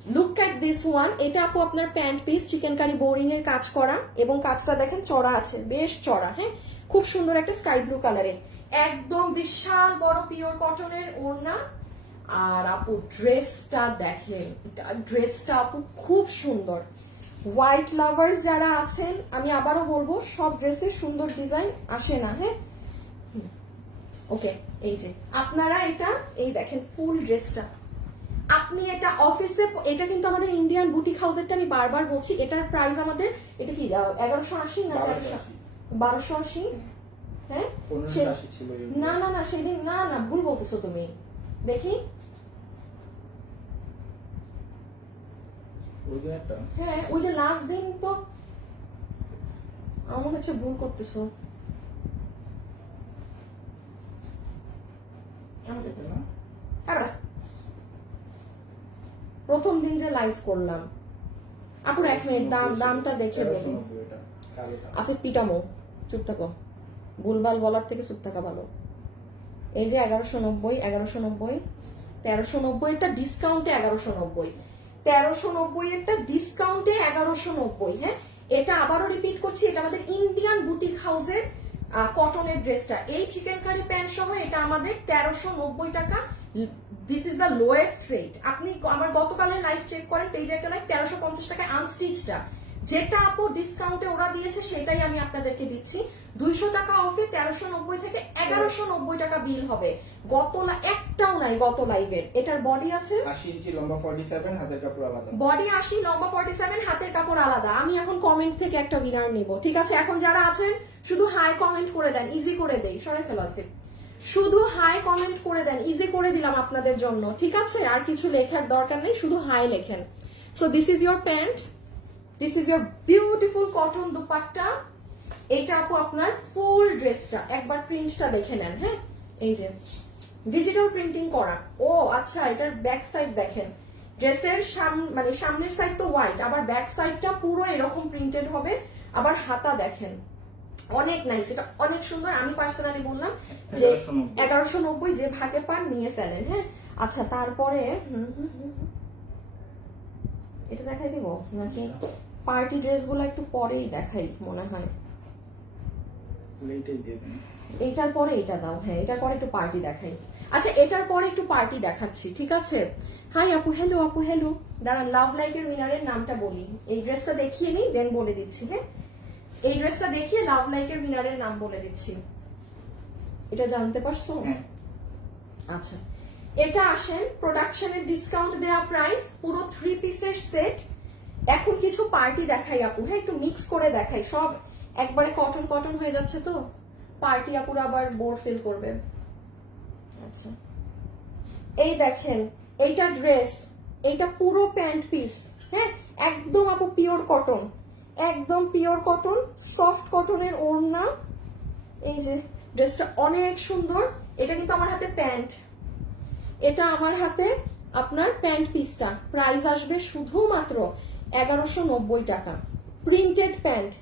লুক অ্যাট দিস ওয়ান, এটা আপু আপনার pant piece, chicken curry boring এর কাজ করা, এবং কাজটা দেখেন চড়া আছে, বেশ চড়া। হ্যাঁ, খুব সুন্দর একটা স্কাই ব্লু কালারে, একদম বিশাল বড় পিওর কটনের ওড়না। আর আপু ড্রেসটা দেখেন, ড্রেসটা আপু খুব সুন্দর। হোয়াইট লাভার্স যারা আছেন, আমি আবারও বলবো সব ড্রেসে সুন্দর ডিজাইন আসে না। হ্যাঁ, ওকে, এই যে আপনারা এটা, এই দেখেন ফুল ড্রেসটা, আপনি এটা অফিসে, এটা কিন্তু আমাদের ইন্ডিয়ান বুটিক হাউসেরটা, আমি বারবার বলছি, এটার প্রাইস আমাদের, এটা কি 1180 না 1280? হ্যাঁ, 1580 ছিল। না না না, সেদিন না না, ভুল বলতেছো তুমি। দেখি, ওই যে একটা, হ্যাঁ ওই যে লাস্ট দিন তো, আমার হচ্ছে ভুল করতেছো। এটা না? আরে, প্রথম দিন যে লাইভ করলাম আপুর, 1 মিনিট, দামটা দেখে বলি। 1390 এটা, কালোটা। আসিফ পিটামো, চুপ থাকো, ভুলভাল বলার থেকে চুপ থাকা ভালো। এই যে 1190, 1390 এটা ডিসকাউন্টে 1190, 1390 এরটা ডিসকাউন্টে 1190। হ্যাঁ, এটা আবারও রিপিট করছি, এটা আমাদের ইন্ডিয়ান বুটিক হাউসের কটনের ড্রেসটা, এই চিকেন কারি প্যান্ট সহ এটা আমাদের 1390 টাকা। This is the lowest rate. আপনি আমার গতকালের লাইভ চেক করেন, পেজে একটা লাইভ 1350 টাকায় আনস্টিচটা, যেটা আপু ডিসকাউন্টে ওরা দিয়েছে সেটাই আমি আপনাদেরকে দিচ্ছি। 200 টাকা অফে 1390 থেকে 1190 টাকা বিল হবে। একটাও নাই গত লাইভের। এটার বডি আছে 80 ইঞ্চি, লম্বা 47, হাতের কাপড় আলাদা। বডি 80, লম্বা 47, হাতের কাপড় আলাদা। আমি এখন কমেন্ট থেকে একটা উইনার নিব, ঠিক আছে? এখন যারা আছেন শুধু হাই কমেন্ট করে দেন, ইজি করে দেই, সরাই ফেলো আসিফ। শুধু হাই কমেন্ট করে দেন, ইজি করে দিলাম আপনাদের জন্য, ঠিক আছে? আর কিছু লেখার দরকার নেই, শুধু হাই লেখেন। So this is your pant, this is your beautiful cotton dupatta. এইটা আপু আপনার ফুল ড্রেসটা, একবার প্রিন্টটা দেখে নেন। হ্যাঁ, এই যে ডিজিটাল প্রিন্টিং করা। ও আচ্ছা, এটার ব্যাক সাইড দেখেন, ড্রেসের মানে সামনের সাইড তো হোয়াইট, আবার ব্যাক সাইডটা পুরো এরকম প্রিন্টেড হবে। আবার হাতা দেখেন, অনেক নাইস, এটা অনেক সুন্দর। আমি পার্সোনালি বললাম যে 1190 যে ভাগে পান নিয়ে ফেলেন। হ্যাঁ, আচ্ছা, তারপরে এটা দেখাই দিব নাকি পার্টি ড্রেসগুলো একটু পরেই দেখাই মনে হয়? এইটাই দিয়ে দেন। এটার পরে এটা দাও। হ্যাঁ, এটার পরে একটু পার্টি দেখাই। আচ্ছা, এটার পরে একটু পার্টি দেখাচ্ছি, ঠিক আছে? হাই আপু, হ্যালো আপু, হ্যালো। দাঁড়ান, লাভ লাইকের উইনারের নামটা বলি, এই ড্রেসটা দেখিয়ে নিই, দেন বলে দিচ্ছি। হ্যাঁ, এই ড্রেসটা দেখিয়ে লাভ লাইকের উইনারের নাম বলে দিচ্ছি। এটা জানতে পারছো? আচ্ছা, এটা আসেন প্রোডাকশনের ডিসকাউন্ট দেয়া প্রাইস, পুরো 3 পিসের সেট। এখন কিছু পার্টি দেখাই আপু। হ্যাঁ, একটু মিক্স করে দেখাই, সব একবারে কটন কটন হয়ে যাচ্ছে তো পার্টি আপুরা আবার বোর ফিল করবে। আচ্ছা, এই দেখেন, এইটা ড্রেস, এইটা পুরো প্যান্ট পিস। হ্যাঁ, একদম আপু পিওর কটন, একদম পিওর কটন, সফট কটনের ওড়না। এই যে ড্রেসটা অনেক সুন্দর। এটা কিন্তু আমার হাতে প্যান্ট, এটা আমার হাতে আপনার প্যান্ট পিসটা। প্রাইস আসবে শুধুমাত্র 1190 টাকা। প্রিন্টেড প্যান্ট,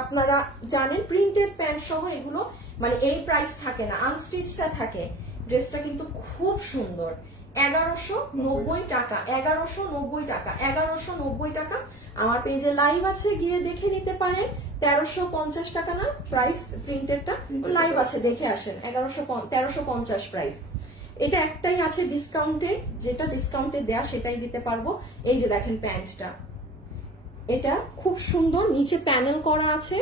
আপনারা জানেন প্রিন্টেড প্যান্ট সহ এগুলো মানে এই প্রাইস থাকে না, আনস্টিচটা থাকে। ড্রেসটা কিন্তু খুব সুন্দর। 1190 টাকা, 1190 টাকা, 1190 টাকা। আমার পেজে লাইভ আছে, গিয়ে দেখে নিতে পারেন। 1350 টাকা না প্রাইস প্রিন্টেডটা? লাইভ আছে, দেখে আসেন। 1350 প্রাইস। এটা একটাই আছে ডিসকাউন্টেড, যেটা ডিসকাউন্টে দেয়া সেটাই দিতে পারবো। এই যে দেখেন প্যান্টটা, এটা খুব সুন্দর, নিচে প্যানেল করা আছে।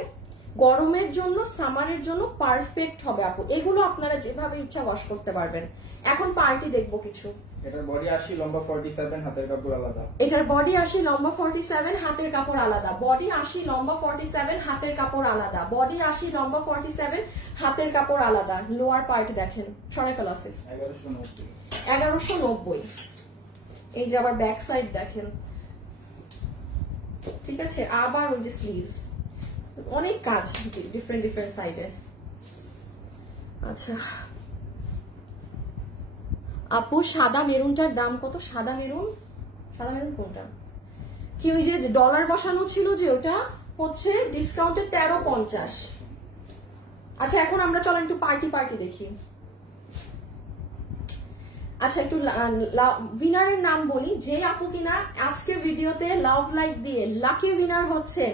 গরমের জন্য, সামারের জন্য পারফেক্ট হবে আপু। এগুলো আপনারা যেভাবে ইচ্ছা ওয়াশ করতে পারবেন। এখন পার্টি দেখবো কিছু। এটার বডি 80, লম্বা 47, হাতের কাপড় আলাদা। এটার বডি 80, লম্বা 47, হাতের কাপড় আলাদা। বডি 80, লম্বা 47, হাতের কাপড় আলাদা। বডি 80, লম্বা 47, হাতের কাপড় আলাদা। লোয়ার পার্ট দেখেন, সরাই ফেলা আছে 1190। 1190। এই যে আবার ব্যাক সাইড দেখেন, ঠিক আছে? আবার ওই যে স্লিভস, অনেক কাজ ডিফারেন্ট ডিফারেন্ট সাইডে। আচ্ছা আপু, সাদা মেরুনটার দাম কত? সাদা মেরুন, সাদা মেরুন কোনটা? কি ওই যে ডলার বসানো ছিল যে, ওটা হচ্ছে ডিসকাউন্টে 1350। আচ্ছা, এখন আমরা চলো একটু পার্টি দেখি। আচ্ছা একটু উইনারের নাম বলি। যে আপু কিনা আজকে ভিডিওতে লাভ লাইক দিয়ে লাকি উইনার হচ্ছে,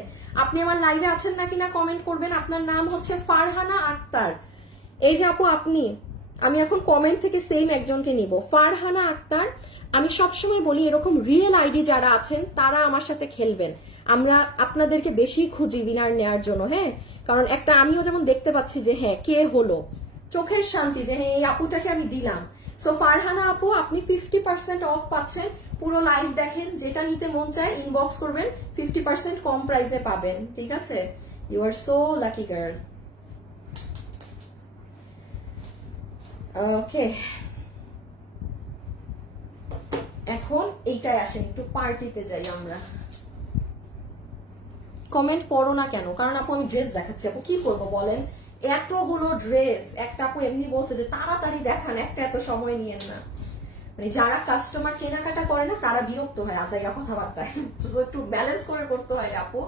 আপনি আমার লাইভে আছেন না কিনা কমেন্ট করবেন। আপনার নাম হচ্ছে ফারহানা আক্তার। এই যে আপু আপনি, আমি এখন কমেন্ট থেকে সেম একজনকে নিব, ফারহানা আক্তার। আমি সবসময় বলি এরকম রিয়েল আইডি যারা আছেন তারা আমার সাথে খেলবেন, আমরা আপনাদেরকে বেশি খুঁজি উইনার নেওয়ার জন্য। হ্যাঁ, কারণ একটা আমিও যেমন দেখতে পাচ্ছি যে হ্যাঁ কে হলো, চোখের শান্তি যে হ্যাঁ এই আপুটাকে আমি দিলাম। সো ফারহানা আপু আপনি 50% অফ পাচ্ছেন। পুরো লাইভ দেখেন, যেটা নিতে মন চায় ইনবক্স করবেন, 50% কম প্রাইসে পাবেন। ঠিক আছে, you are so lucky girl. Okay, এখন এইটাই আসেন, একটু পার্টিতে যাই আমরা। কমেন্ট পড়ো না কেন? কারণ আপু আমি ড্রেস দেখাচ্ছি। আপু কি করবো বলেন, এতগুলো ড্রেস। একটা আপু এমনি বলছে যে তাড়াতাড়ি দেখান, একটা এত সময় নিয়েন না। মানে যারা কাস্টমার কেনাকাটা করে না তারা বিরক্ত হয় আজাইরা কথাবার্তায়, তো একটু ব্যালেন্স করে করতে হয় আপু।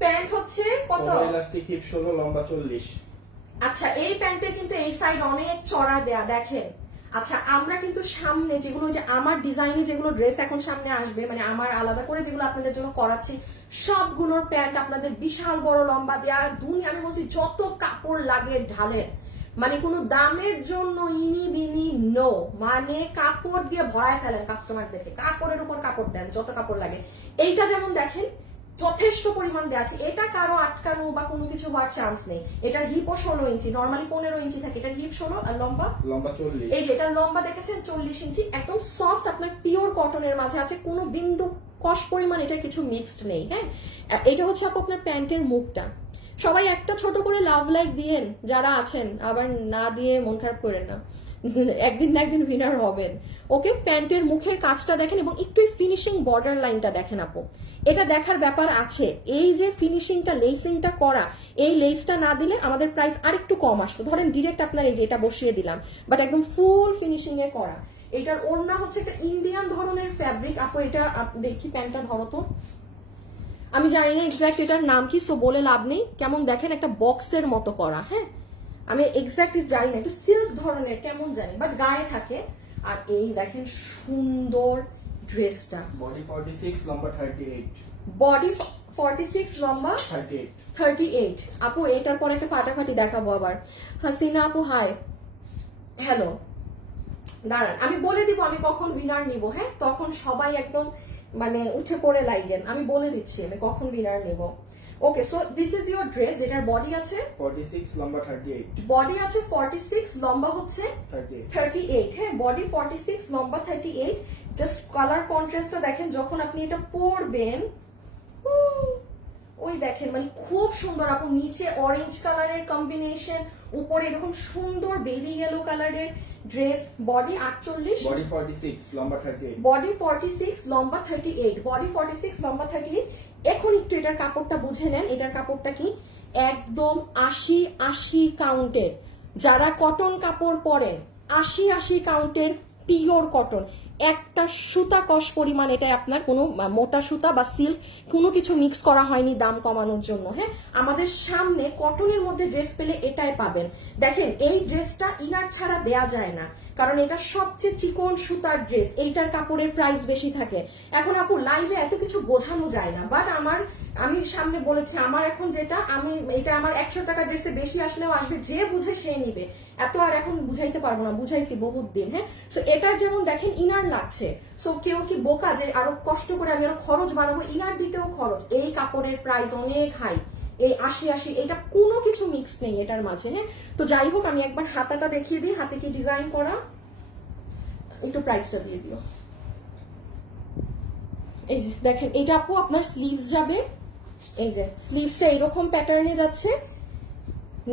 প্যান্ট হচ্ছে কত? ইলাস্টিক হিপ 16, লম্বা 40। আচ্ছা, এই প্যান্টের কিন্তু এই সাইড অনেক চড়া দেয়া, দেখেন। আচ্ছা, আমরা কিন্তু সামনে যেগুলো, যে আমার ডিজাইনে যেগুলো ড্রেস এখন সামনে আসবে, মানে আমার আলাদা করে যেগুলো আপনাদের জন্য করাচ্ছি, সবগুলোর প্যান্ট আপনাদের বিশাল বড় লম্বা দেয়া। আমি বলছি যত কাপড় লাগে ঢালেন, মানে কোনো দামের জন্য ইনি বিনি নো, মানে কাপড় দিয়ে ভরায় ফেলেন কাস্টমারদেরকে, কাপড়ের উপর কাপড় দেন যত কাপড় লাগে। এইটা যেমন দেখেন যথেষ্ট পরিমাণ দেওয়া আছে, এটা কারো আটকানো বা কোনো কিছু হওয়ার চান্স নেই। এটার হিপও 16 ইঞ্চি, নর্মালি 15 ইঞ্চি থাকে, এটার হিপ 16 আর লম্বা 40। এই যে এটার লম্বা দেখেছেন 40 ইঞ্চি, একদম সফট আপনার পিওর কটনের মাঝে আছে, কোনো বিন্দু কষ পরিমাণ এটা কিছু মিক্সড নেই। হ্যাঁ, এটা হচ্ছে আপু আপনার প্যান্টের মুখটা। সবাই একটা ছোট করে লাভ লাইক দিয়েন যারা আছেন, আবার না দিয়ে মন খারাপ করেন না, একদিন না একদিন উইনার হবেন। ওকে, প্যান্টের মুখের কাজটা দেখেন এবং একটু ফিনিশিং বর্ডার লাইনটা দেখেন আপু, এটা দেখার ব্যাপার আছে। এই যে ফিনিশিংটা, লেসিংটা করা, এই লেসটা না দিলে আমাদের প্রাইস আরেকটু কম আসতো। ধরেন ডিরেক্ট আপনার এই যে এটা বসিয়ে দিলাম, বাট একদম ফুল ফিনিশিং এ করা। এটার ওড়না হচ্ছে একটা ইন্ডিয়ান ধরনের ফ্যাব্রিক। আপু এটা দেখি প্যান্টটা ধরো তো, আমি জানি না এক্স্যাক্ট এটার নাম কি, সো বলে লাভ নেই। কেমন দেখেন, একটা বক্সের মতো করা। হ্যাঁ, আমি এক্স্যাক্টলি জানি না, একটু সিল্ক ধরনের কেমন জানি, বাট গায়ে থাকে। আর এই দেখেন সুন্দর ড্রেসটা, বডি 46, লম্বা 38। বডি 46, লম্বা 38। আপু এটার পর একটা ফাটাফাটি দেখাবো আবার। হাসিনা আপু হাই, হ্যালো, দাঁড়ান আমি বলে দিব আমি কখন উইনার নিব। হ্যাঁ, তখন সবাই একদম মানে উঠে পড়ে লাইগেন, আমি বলে দিচ্ছি আমি কখন উইনার নিব। Okay, so this is your dress, যেটার বডি আছে 46, লম্বা 38। বডি আছে 46, লম্বা হচ্ছে 38। হ্যাঁ, বডি 46, লম্বা 38। জাস্ট কালার কন্ট্রাস্টটা দেখেন, যখন আপনি এটা পরবেন ওই দেখেন মানে খুব সুন্দর আপু। নিচে অরেঞ্জ কালারের কম্বিনেশন, উপরে এরকম সুন্দর বেবি ইয়েলো কালারের ড্রেস। বডি 48, বডি 46, লম্বা 38। বডি 46, লম্বা 38। বডি 46, লম্বা 38। এখন একটু এটার কাপড়টা বুঝে নেন, এটার কাপড়টা কি একদম 80 কাউন্টের। যারা কটন কাপড় পরেন 80 কাউন্টের পিওর কটন, একটা সুতা কষ পরিমাণ, এটা আপনার কোনো মোটা সুতা বা সিল্ক কোনো কিছু মিক্স করা হয়নি দাম কমানোর জন্য। হ্যাঁ, আমাদের সামনে কটনের মধ্যে ড্রেস পেলে এটাই পাবেন। দেখেন এই ড্রেসটা ইনার ছাড়া দেয়া যায় না, কারণ এটা সবচেয়ে চিকন সুতার ড্রেস, এইটার কাপড়ের প্রাইস বেশি থাকে। এখন আপু লাইভে এত কিছু বোঝানো যায় না, বাট আমি সামনে বলেছি আমার এখন যেটা, আমি এটা আমার 100 টাকা ড্রেসে বেশি আসলেও আসবে, যে বুঝে সে নিবে, এত আর এখন বুঝাইতে পারবো না, বুঝাইছি বহুত দিন। হ্যাঁ, সো এটার যেমন দেখেন ইনার লাগছে, সো কেউ কি বোকা যে আরো কষ্ট করে আমি আরো খরচ বাড়াবো, ইনার দিতেও খরচ। এই কাপড়ের প্রাইস অনেক হাই, এই 80 এটা কোনো কিছু মিক্স নেই এটার মাঝে। হ্যাঁ, তো যাই হোক আমি একবার হাতাটা দেখিয়ে দিই, হাতে কি ডিজাইন করা, একটু প্রাইসটা দিয়ে দিও। এই যে দেখেন, এটা আপু আপনার স্লিভস যাবে, এই যে স্লিভসটা এরকম প্যাটার্নে যাচ্ছে,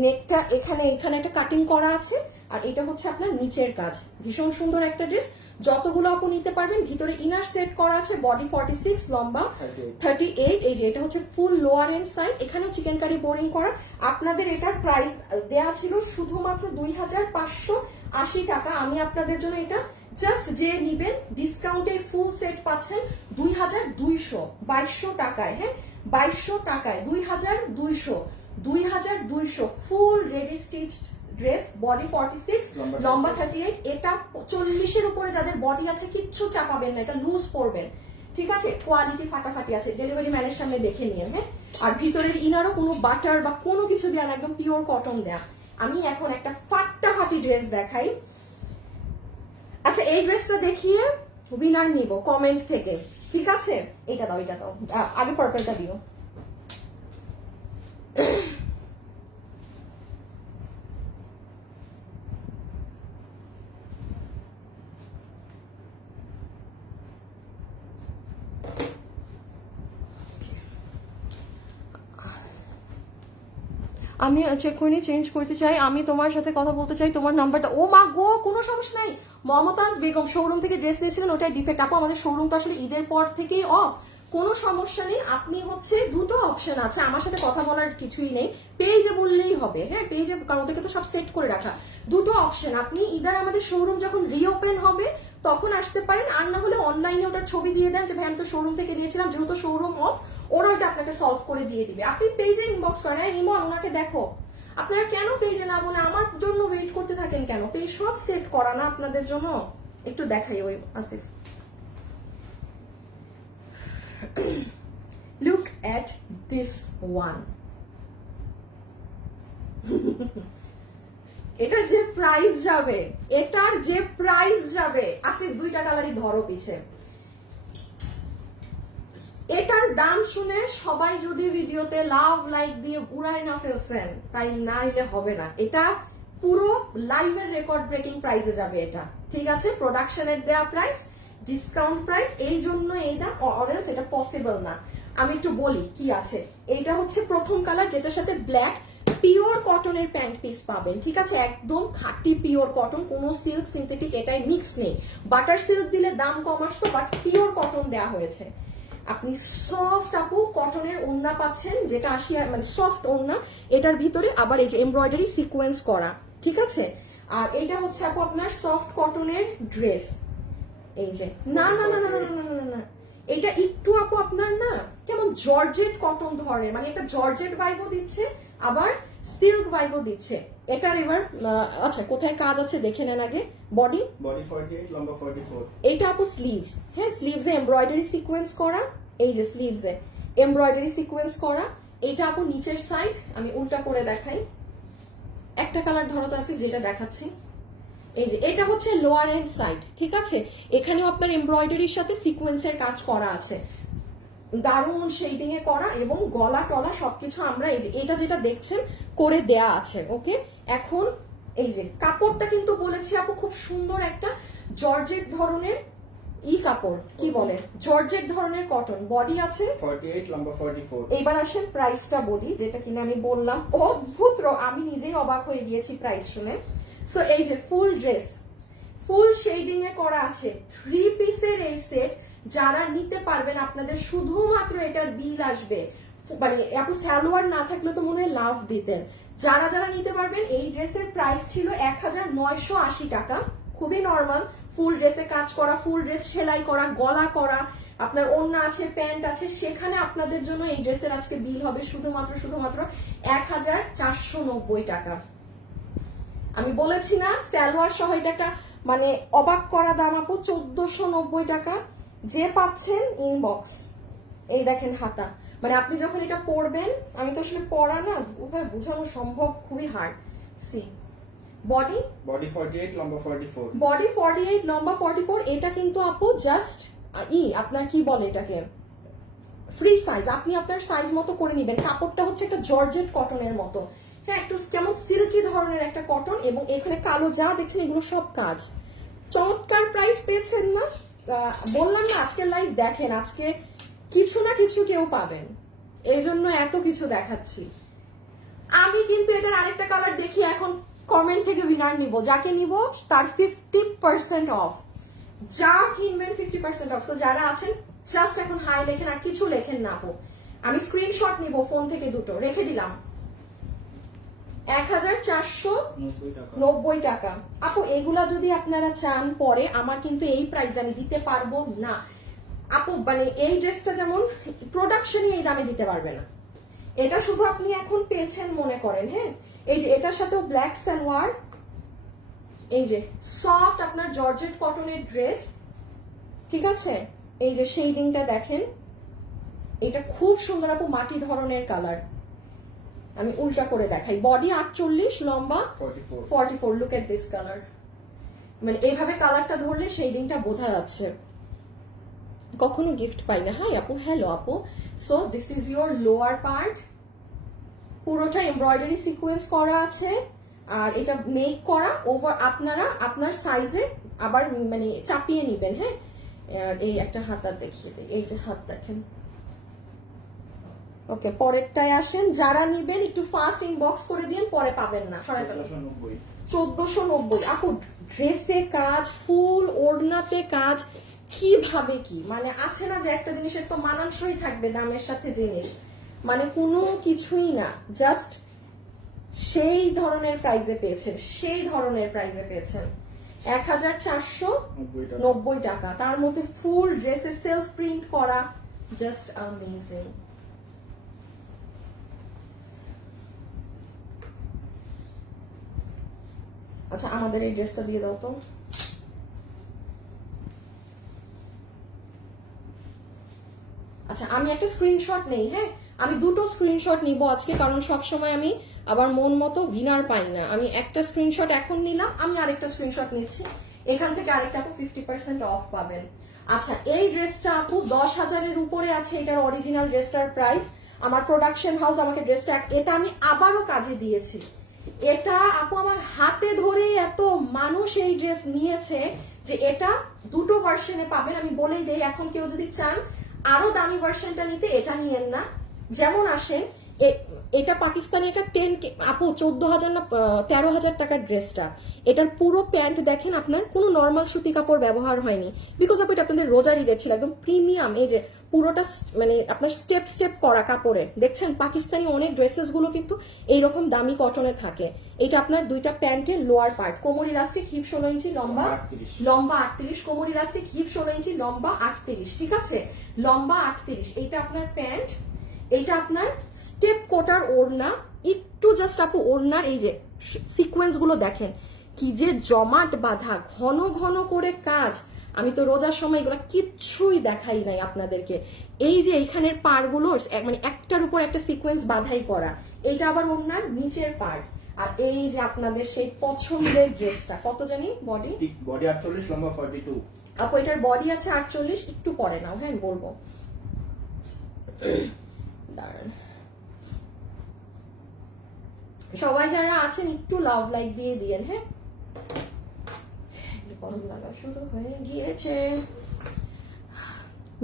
নেকটা এখানে একটা কাটিং করা আছে, আর এটা হচ্ছে আপনার নিচের কাজ। ভীষণ সুন্দর একটা ড্রেস, যতগুলো আপু নিতে পারবেন। ভিতরে ইনার সেট করা আছে, বডি 46, লম্বা 38। এই যে এটা হচ্ছে ফুল লোয়ার এন্ড সাইড, এখানেও চিকেন কারি বোরিং করা। আপনাদের এটার প্রাইস দেয়া ছিল শুধুমাত্র 2580 টাকা। আমি আপনাদের জন্য এটা জাস্ট যে নিবেন ডিসকাউন্টে ফুল সেট পাচ্ছেন 2200 টাকায়। হ্যাঁ, 2200 টাকায় 2200 full ready stitch dress, body 46, লম্বা 38। এটা 40-এর উপরে যাদের বডি আছে কিচ্ছু চাপাবেন না, এটা লুজ পরবেন, ঠিক আছে? কোয়ালিটি ফাটাফাটি আছে, ডেলিভারি ম্যানের সামনে দেখে নিন, হ্যাঁ? আর ভিতরের ইনারও কোনো বাটার বা কোনো কিছু দেওয়া না, একদম পিওর কটন দেয়া। আমি এখন একটা ফাটাফাটি ড্রেস দেখাই। আচ্ছা, এই ড্রেসটা দেখিয়ে উইনার নিব কমেন্ট থেকে, ঠিক আছে? এটা দাও, এটা দাও, আগে পার্পলটা দিও। আমি চেক করে চেঞ্জ করতে চাই, আমি তোমার সাথে কথা বলতে চাই, তোমার নাম্বারটা। ও মা গো, কোনো সমস্যা নাই। মমতাজ বেগম শোরুম থেকে ড্রেস নিয়েছিলেন, ওটাই ডিফেক্ট। আপু আমাদের শোরুম তো আসলে ঈদের পর থেকেই অফ, কোনো সমস্যা নেই। আপনি হচ্ছে দুটো অপশন আছে, আমার সাথে কথা বলার কিছুই নেই, পেজে বললেই হবে, হ্যাঁ? পেজে, কারণ ওদেরকে তো সব সেট করে রাখা। দুটো অপশন, আপনি ইদার আমাদের শোরুম যখন রিওপেন হবে তখন আসতে পারেন, আর না হলে অনলাইনে ওটার ছবি দিয়ে দেন যে ভাই আমি তো শোরুম থেকে নিয়েছিলাম, যেহেতু শোরুম অফ, ওরা ওইটা আপনাকে সলভ করে দিয়ে দিবে। আপনি পেজে ইনবক্স করেন, হ্যাঁ ইমন ওনাকে দেখো। আপনারা কেন পেজে না বলে আমার জন্য ওয়েট করতে থাকেন কেন? পেজ সব সেট করা না আপনাদের জন্য। একটু দেখাই ওই Asif, look at this one. এটার যে প্রাইস যাবে, এটার যে প্রাইস যাবে, আসিফ দুইটা কালারই ধরো পিছে। এটার দাম শুনে সবাই যদি ভিডিওতে লাভ লাইক দিয়ে উড়াই না ফেলছেন, তাই না হলে হবে না। এটা পুরো লাইভের রেকর্ড ব্রেকিং প্রাইসে যাবে এটা, ঠিক আছে? প্রোডাকশনের দেয়া প্রাইস, ডিসকাউন্ট প্রাইস, এই জন্য এই দাম, অরেলস এটা পসিবল না। আমি একটু বলি কি আছে। এইটা হচ্ছে প্রথম কালার, যেটার সাথে ব্ল্যাক পিওর কটনের প্যান্ট পিস পাবেন, ঠিক আছে? একদম খাঁটি পিওর কটন, কোনো সিল্ক সিনথেটিক এটাই মিক্স নেই। বাটার সিল্ক দিলে দাম কম আসতো, বাট পিওর কটন দেয়া হয়েছে। আপনি সফট আপু কটনের ওড়না পাচ্ছেন, যেটা মানে সফট ওড়না, এটার ভিতরে আবার এই যে এমব্রয়ডারি সিকোয়েন্স করা, ঠিক আছে? আর এটা হচ্ছে আপু আপনার সফট কটনের ড্রেস। এই যে না না না না না না না না, এটা একটু আপু আপনার না কেমন জর্জেট কটন ধরনের, মানে এটা জর্জেট ভাইবও দিচ্ছে, আবার সিল্ক ভাইবও দিচ্ছে। এটার এবার আচ্ছা কোথায় কাজ আছে দেখে নেন আগে। বডি 48, লম্বা 44। এইটা আপু স্লিভস, হ্যাঁ স্লিভসে এমব্রয়ডারি সিকোয়েন্স করা, এই যে স্লিভসে এমব্রয়ডারি সিকোয়েন্স করা। এটা আপু নিচের সাইড, আমি উল্টা করে দেখাই। একটা কালার ধরো তো আছে যেটা দেখাচ্ছি, এই যে এটা হচ্ছে লোয়ার এন্ড সাইড, ঠিক আছে? এখানেও আপনার এমব্রয়ডারির সাথে সিকোয়েন্সের কাজ করা আছে, দারুণ শেডিং এ করা, এবং গলা টলা সবকিছু আমরা এই যে এটা যেটা দেখছেন করে দেয়া আছে, ওকে? এখন এই যে কাপড়টা কিন্তু বলেছি আপু খুব সুন্দর একটা জর্জেট ধরনের কাপড়, কি বলে জর্জেট ধরনের কটন। বডি আছে 48, লম্বা 44। এইবার আসেন প্রাইসটা বলি, যেটা কিনা আমি বললাম অদ্ভুত, আমি নিজেই অবাক হয়ে গিয়েছি প্রাইস শুনে। সো এই যে ফুল ড্রেস, ফুল শেডিং এ করা আছে, 3 পিসের এই সেট। যারা নিতে পারবেন আপনাদের শুধুমাত্র এটার বিল আসবে, মানে আপু সালোয়ার না থাকলে তো মনে হয় লাভ দিতেন। যারা যারা নিতে পারবেন, এই ড্রেসের প্রাইস ছিল 1980 টাকা, খুবই নর্মাল। ফুল ড্রেসে কাজ করা, ফুল ড্রেস সেলাই করা, গলা করা, আপনার ওড়না আছে, প্যান্ট আছে, সেখানে আপনাদের জন্য এই ড্রেসের আজকে বিল হবে শুধুমাত্র 1490 টাকা। আমি বলেছি না সালোয়ার সহ এটা একটা মানে অবাক করা দাম আপু, 1490 টাকা। যে পাচ্ছেন ইনবক্স, এই দেখেন হাতা, মানে আপনি যখন এটা পরবেন, আমি তো আসলে পরা না, উভয় বোঝানো সম্ভব খুবই হার্ড। সি বডি 48, লম্বা 44। বডি 48, লম্বা 44। এটা কিন্তু আপু জাস্ট আপনার কি বলে এটাকে ফ্রি সাইজ, আপনি আপনার সাইজ মতো করে নেবেন। কাপড়টা হচ্ছে একটা জর্জেট কটনের মতো, হ্যাঁ একটু যেমন সিল্কি ধরনের একটা কটন, এবং এখানে কালো যা দেখছেন এগুলো সব কাজ। চমৎকার প্রাইস পেয়েছেন না? বললাম না আজকের লাইভ দেখেন, আজকে কিছু না কিছু কেউ পাবেন, এই জন্য এত কিছু দেখাচ্ছি। আমি কিন্তু এটার আরেকটা কালার দেখি এখন কমেন্ট থেকে উইনার নিব, যাকে নিব তার 50% অফ, যা কিনবেন 50% অফ। সো যারা আছেন জাস্ট এখন হাই লেখেন, আর কিছু লেখেন না আপু। আমি স্ক্রিনশট নিব ফোন থেকে, দুটো রেখে দিলাম। 1490 টাকা আপু। এগুলা যদি আপনারা চান পরে, আমার কিন্তু এই প্রাইস আমি দিতে পারবো না আপু, মানে এই ড্রেসটা যেমন প্রোডাকশনে এই দামে দিতে পারবে না। এটা শুধু আপনি এখন পেয়েছেন মনে করেন, হ্যাঁ এই যে এটার সাথেও ব্ল্যাক সালোয়ার, এই যে সফট আপনার জর্জেট কটনের ড্রেস, ঠিক আছে। এই যে শেডিংটা দেখেন, এটা খুব সুন্দর আপু, মাটি ধরনের কালার। আমি উল্টা করে দেখাই, বডি 48, লম্বা 44। লুক এট দিস কালার, মানে এইভাবে কালারটা ধরলে শেডিংটা বোঝা যাচ্ছে। কখনো গিফট পাই না। হাই আপু, হ্যালো আপু। So this is your lower part, পুরোটা এমব্রয়ডারি সিকোয়েন্স করা আছে, আর এটা মেক করা ওভার, আপনারা আপনার সাইজে আবার মানে চাপিয়ে নিবেন। হ্যাঁ, আর এই একটা হাত আর দেখিয়ে দিই, এই যে হাত দেখেন। ওকে, পরেরটায় আসেন, যারা নিবেন একটু ফাস্ট ইনবক্স করে দিন, পরে পাবেন না। 1490 আপু, ড্রেসে কাজ, ফুল ওড়নাতে কাজ, কিভাবে কি মানে আছে না যে একটা জিনিসের তো মানানসই থাকবে দামের সাথে জিনিস, মানে কোনো কিছুই না, জাস্ট সেই ধরনের প্রাইজে পেয়েছেন, সেই ধরনের প্রাইজে পেয়েছেন। 1490 টাকা, তার মধ্যে ফুল ড্রেসে সেলফ প্রিন্ট করা, জাস্ট অ্যামেজিং। আচ্ছা, আমাদের এই ড্রেসটা দিয়ে দাও তো। আচ্ছা, আমি একটা স্ক্রিনশট নেই। হ্যাঁ, আমি দুটো স্ক্রিনশট নিব আজকে, কারণ সব সময় আমি আবার মন মতো উইনার পাই না। আমি একটা স্ক্রিনশট এখন নিলাম, আমি আরেকটা স্ক্রিনশট নিচ্ছি, এখান থেকে আরেকটা আপু 50% অফ পাবেন। আচ্ছা, এই ড্রেসটা আপু 10,000-এর উপরে আছে, এটার অরিজিনাল ড্রেসটার প্রাইস। আমার প্রোডাকশন হাউস আমাকে ড্রেসটা, এটা আমি আবারও কাজে দিয়েছি। এটা আপু আমার হাতে ধরে এত মানুষ এই ড্রেস নিয়েছে যে এটা দুটো ভার্সনে পাবেন। আমি বলেই দেই, এখন কেউ যদি চান আরো দামি ভার্সনটা নিতে, এটা নিয়েন না। যেমন আসেন, এটা পাকিস্তানি, এটা 10 আপু 14,000 না 13,000 টাকার ড্রেসটা। এটার পুরো প্যান্ট দেখেন, আপনার কোনো নর্মাল সুতি কাপড় ব্যবহার হয়নি, বিকজ আপু এটা আপনাদের রোজার ঈদের ছিল, একদম প্রিমিয়াম। এই যে পুরোটা মানে আপনার স্টেপ স্টেপ করা কাপড়ে, দেখছেন পাকিস্তানি অনেক ড্রেসেস গুলো কিন্তু এইরকম দামি কটনে থাকে। এটা আপনার দুইটা প্যান্টের লোয়ার পার্ট, কোমর ইলাস্টিক, হিপ 16 ইঞ্চি, লম্বা 38, কোমর ইলাস্টিক, হিপ 16 ইঞ্চি, লম্বা 38, ঠিক আছে, লম্বা 38। এইটা আপনার প্যান্ট, এইটা আপনার স্টেপ কোটার ওড়না, একটু জাস্ট আপু ওড়নার এই যে সিকোয়েন্স গুলো দেখেন, কি যে জমাট বাঁধা, ঘন ঘন করে কাজ। আমি তো রোজার সময় এগুলো কিচ্ছুই দেখাই নাই আপনাদেরকে। এই যে এইখানের পাড়গুলো মানে একটার উপর একটা সিকোয়েন্স বাঁধাই করা, এটা আবার ওড়নার নিচের পাড়। আর এই যে আপনাদের সেই পছন্দের ড্রেসটা, কত জানি বডি 48, লম্বা 42 আপু, এটার বডি আছে 48, একটু পরে নাও। হ্যাঁ, বলবো, দাঁড়ান। সবাই যারা আছেন একটু লাভ লাইক দিয়ে দিয়েন। হ্যাঁ, গরম লাগা শুরু হয়ে গিয়েছে,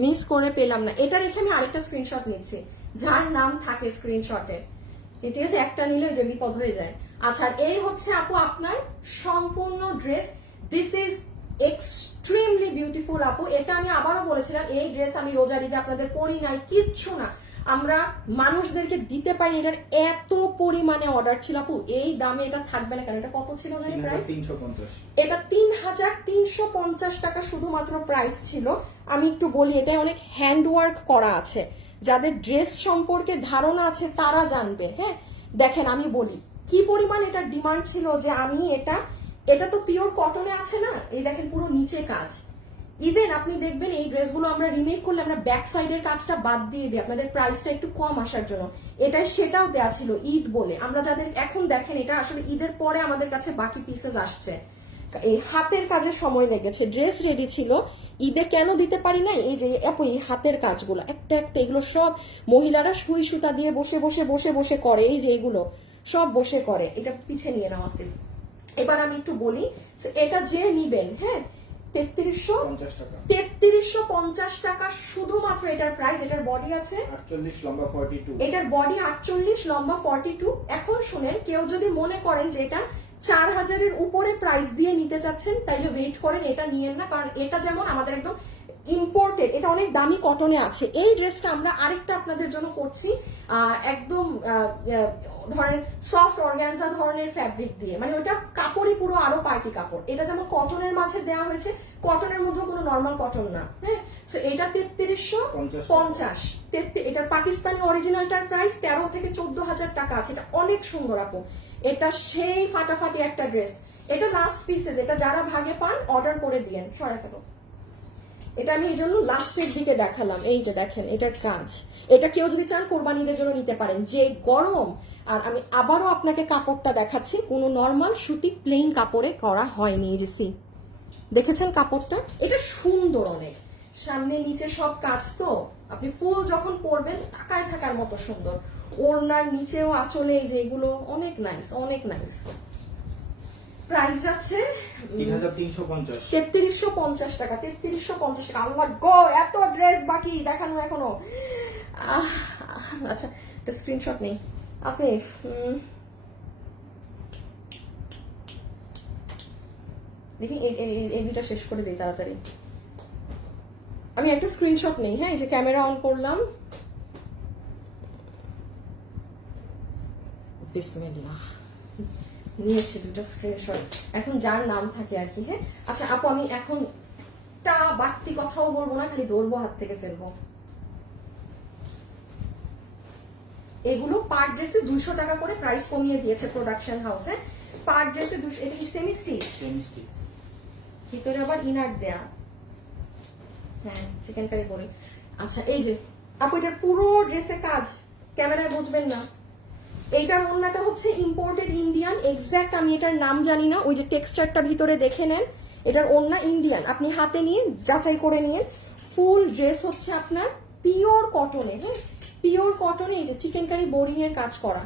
মিস করে পেলাম না। এটা রেখে আমি আরেকটা স্ক্রিনশট নিচ্ছি, যার নাম থাকে স্ক্রিনশটে, ঠিক আছে, একটা নিলে যে বিপদ হয়ে যায়। আচ্ছা, এই হচ্ছে আপু আপনার সম্পূর্ণ dress. This is extremely beautiful আপু। এটা আমি আবারও বলেছিলাম, এই ড্রেস আমি রোজার ঈদে আপনাদের পরি নাই, কিচ্ছু না, আমরা মানুষদেরকে দিতে পারি। এটার এত পরিমাণে অর্ডার ছিল আপু, এই দামে এটা থাকবে না কেন? এটা কত ছিল জানি প্রাইস? 350। এটা 3,350 টাকা শুধুমাত্র প্রাইস ছিল। আমি একটু বলি, এটা অনেক হ্যান্ডওয়ার্ক করা আছে, যাদের ড্রেস সম্পর্কে ধারণা আছে তারা জানবে। হ্যাঁ, দেখেন আমি বলি কি পরিমাণ এটার ডিমান্ড ছিল, যে আমি এটা তো পিওর কটনে আছে না, এই দেখেন পুরো নিচে কাজ। ইভেন আপনি দেখবেন এই ড্রেসগুলো আমরা রিমেক করলে আমরা ব্যাক সাইডের কাজটা বাদ দিয়ে দিই আপনাদের প্রাইসটা একটু কম আসার জন্য। এটাই সেটাও দেয়া ছিল ঈদ বলে। আমরা যাদের এখন দেখেন, এটা আসলে ঈদের পরে আমাদের কাছে বাকি পিসেস আসছে, এই হাতের কাজে সময় লেগেছে, ড্রেস রেডি ছিল, ঈদে কেন দিতে পারি না? এই যে আপু এই হাতের কাজগুলো একটা একটা, এগুলো সব মহিলারা সুই সুতা দিয়ে বসে বসে বসে বসে করে, এই যে এগুলো সব বসে করে। এটা পিছে নিয়ে নেওয়া আসতে। এবার আমি একটু বলি, এটা যে নিবেন, হ্যাঁ 3350 টাকা শুধুমাত্র এটার প্রাইস। এটার বডি আছে 48, লম্বা 42। এটার বডি 48, লম্বা 42। এখন শুনেন, কেউ যদি মনে করেন যে এটা 4000-এর উপরে প্রাইস দিয়ে নিতে চাচ্ছেন, তাইলে ওয়েট করেন, এটা নিয়েন না, কারণ এটা যেমন আমাদের একদম ইম্পোর্টেড, এটা অনেক দামি কটনে আছে। এই ড্রেসটা আমরা আরেকটা আপনাদের জন্য করছি একদম ধরেন সফট অর্গানজা ধরনের ফ্যাব্রিক দিয়ে, মানে ওটা কাপড়ই পুরো আরো পার্টি কাপড়। এটা যেমন কটনের মাঝে দেওয়া হয়েছে, কটনের মধ্যে কোনো নর্মাল কটন না। হ্যাঁ, তো এটা 3350। এটার পাকিস্তানি অরিজিনালটার প্রাইস 13 থেকে 14,000 টাকা আছে। এটা অনেক সুন্দর আপু, এটা সেই ফাটাফাটি একটা ড্রেস, এটা লাস্ট পিসেস, এটা যারা ভাগে পান অর্ডার করে দিয়েন, সরাই ফেলো। এটা আমি এই জন্য লাস্টের দিকে দেখালাম। এই যে দেখেন এটার কাজ, এটা কেউ যদি চান কোরবানিদের জন্য নিতে পারেন, যে গরম। আর আমি আবারও আপনাকে কাপড়টা দেখাচ্ছি, কোনো নর্মাল সুতি প্লেন কাপড়ে করা হয়নি। এই যে সি, দেখেছেন কাপড়টা, এটা সুন্দর অনেক, সামনে নিচে সব কাজ, তো আপনি ফুল যখন পরবেন তাকায় থাকার মতো সুন্দর। ওড়নার নিচেও আঁচলে এই যে এগুলো অনেক নাইস, অনেক নাইস। প্রাইস যাচ্ছে 3350। 3350 টাকা, 3350 টাকা। আল্লাহ গো, এত ড্রেস বাকি দেখানো এখনো। আচ্ছা, একটা স্ক্রিনশট নেই আসিফ। দেখি এই দুটা শেষ করে দিই তাড়াতাড়ি। আমি একটা স্ক্রিনশট নেই, হ্যাঁ, এই যে ক্যামেরা অন করলাম। বিসমিল্লাহ, নিয়েছি দুটো স্ক্রিনশট, এখন যার নাম থাকে আর কি। হ্যাঁ আচ্ছা আপু, আমি এখন একটা বাড়তি কথাও বলবো না, খালি ধরবো হাত থেকে ফেলবো। এগুলো পার ড্রেসে 200 টাকা করে প্রাইস কমিয়ে দিয়েছে প্রোডাকশন হাউসে। পার ড্রেসে 200। এটা কি সেমি স্টিচ? সেমি স্টিচ, ভিতরে আবার ইনার দেয়া। হ্যাঁ, চিকেন কারি বলি। আচ্ছা এই যে আপু, এটার পুরো ড্রেসে কাজ, ক্যামেরায় বুঝবেন না। এইটার ওড়নাটা হচ্ছে ইম্পোর্টেড ইন্ডিয়ান, এক্স্যাক্ট আমি এটার নাম জানি না, ওই যে টেক্সচারটা ভিতরে দেখে নেন। এটার ওড়না ইন্ডিয়ান, আপনি হাতে নিয়ে যাচাই করে নিয়ে। ফুল ড্রেস হচ্ছে আপনার পিওর কটনে, হ্যাঁ পিওর কটনে। এই যে চিকেন কারি বোরিং এর কাজ করা,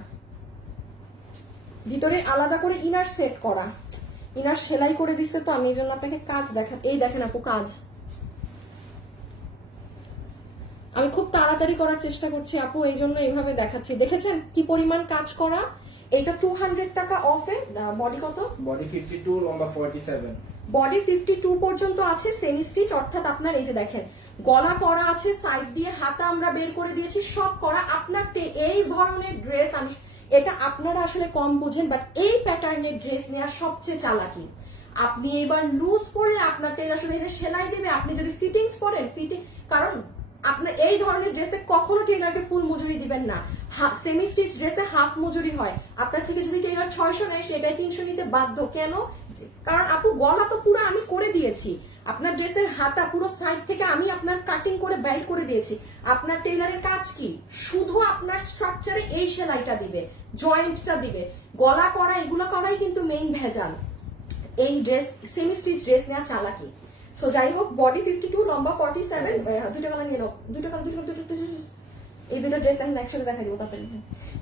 ভিতরে আলাদা করে ইনার সেট করা, ইনার সেলাই করে দিচ্ছে, তো আমি এই জন্য আপনাকে কাজ দেখা। এই দেখেন আপু কাজ, আমি খুব তাড়াতাড়ি করার চেষ্টা করছি আপু, এই জন্য এইভাবে দেখাচ্ছি। দেখেছেন কি পরিমাণ কাজ করা। এইটা 200 টাকা অফে। বডি কত? বডি 52, লম্বা 47। বডি 52 পর্যন্ত আছে, সেমি স্টিচ, অর্থাৎ আপনার এই যে দেখেন গলা করা আছে, সাইড দিয়ে হাতা আমরা বের করে দিয়েছি, সব করা। আপনার এই ধরনের ড্রেস, আমি এটা আপনারা আসলে কম বুঝেন, বাট এই প্যাটার্নের ড্রেস নেওয়া সবচেয়ে চালাকি। আপনি এবার লুজ পরলে আপনার টেলার আসলে এটা সেলাই দেবে, আপনি যদি ফিটিংস পরেন ফিটিং, কারণ আপনার এই ধরনের ড্রেসে কখনো টেলারকে ফুল মজুরি দিবেন না। সেমি স্টিচ ড্রেসে হাফ মজুরি হয়। আপনার থেকে যদি টেলার 600 নেয়, সেটাই 300 নিতে বাধ্য। কেন? কারণ আপু গলা তো পুরো আমি করে দিয়েছি, আপনার ড্রেসের হাতা পুরো সাইড থেকে আমি আপনার কাটিং করে বেল্ট করে দিয়েছি। আপনার টেলারের কাজ কি? শুধু আপনার স্ট্রাকচারে এই সেলাইটা দিবে, জয়েন্টটা দিবে, গলা করা, এগুলো করাই কিন্তু মেইন ভেজাল। এই ড্রেস সেমি স্টিচ ড্রেস নেওয়া চালাকি। সো যাই হোক, বডি 52, লম্বা 47। দুটো কালার নিয়ে নাও, দুটো কালার, এই দুটো ড্রেস আমি একসাথে দেখা দিব তাড়াতাড়ি।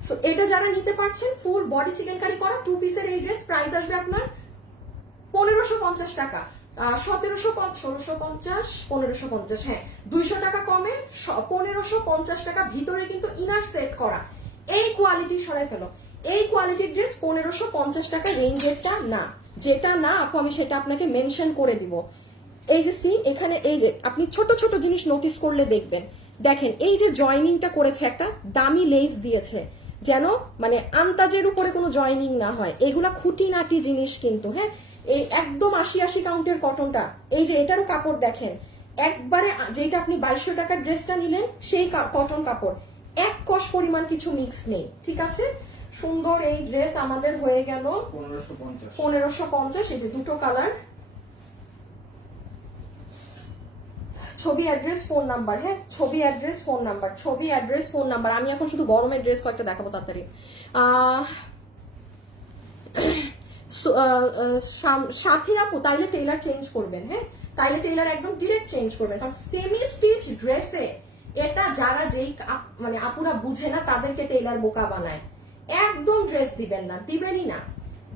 সো এটা যারা নিতে পারছেন, ফুল বডি চিকেন কারি করা 2 পিসের এই ড্রেস, প্রাইস আসবে আপনার 1550 টাকা। 1650, 1550, হ্যাঁ 200 টাকা কমে 1550 টাকা। ভিতরে কিন্তু ইনার সেট করা, এই কোয়ালিটি সরাই ফেলো। এই কোয়ালিটির ড্রেস 1550 টাকা রেঞ্জেরটা না, যেটা না আপু আমি সেটা আপনাকে মেনশন করে দিব। এই যে সি, এখানে এই যে আপনি ছোট ছোট জিনিস নোটিস করলে দেখবেন, দেখেন এই যে জয়নিংটা করেছে, একটা দামি লেস দিয়েছে, যেন মানে আন্তাজের উপরে কোনো জয়নিং না হয়। এগুলা খুঁটিনাটি জিনিস কিন্তু, হ্যাঁ এই একদম 80 কাউন্টের কটনটা। এই যে এটারও কাপড় দেখেন, একবারে যেটা আপনি 2200 টাকার ড্রেসটা নিলেন সেই কটন কাপড়, এক কষ পরিমাণ কিছু মিক্স নেই, ঠিক আছে। সুন্দর এই ড্রেস আমাদের হয়ে গেল 1550। এই যে দুটো কালার, ছবি, অ্যাড্রেস, ফোন নাম্বার। হ্যাঁ ছবি, অ্যাড্রেস, ফোন নাম্বার, ছবি, অ্যাড্রেস, ফোন নাম্বার। আমি এখন শুধু গরমের ড্রেস কয়েকটা দেখাবো তাড়াতাড়ি। সাথে আপু তাইলে টেইলার চেঞ্জ করবেন, হ্যাঁ তাইলে টেইলার একদম ডিরেক্ট চেঞ্জ করবেন, কারণ সেমি স্টিচ ড্রেসে এটা যারা যেই মানে আপুরা বুঝে না তাদেরকে টেইলার বোকা বানায়। একদম ড্রেস দিবেন না, দিবেনই না।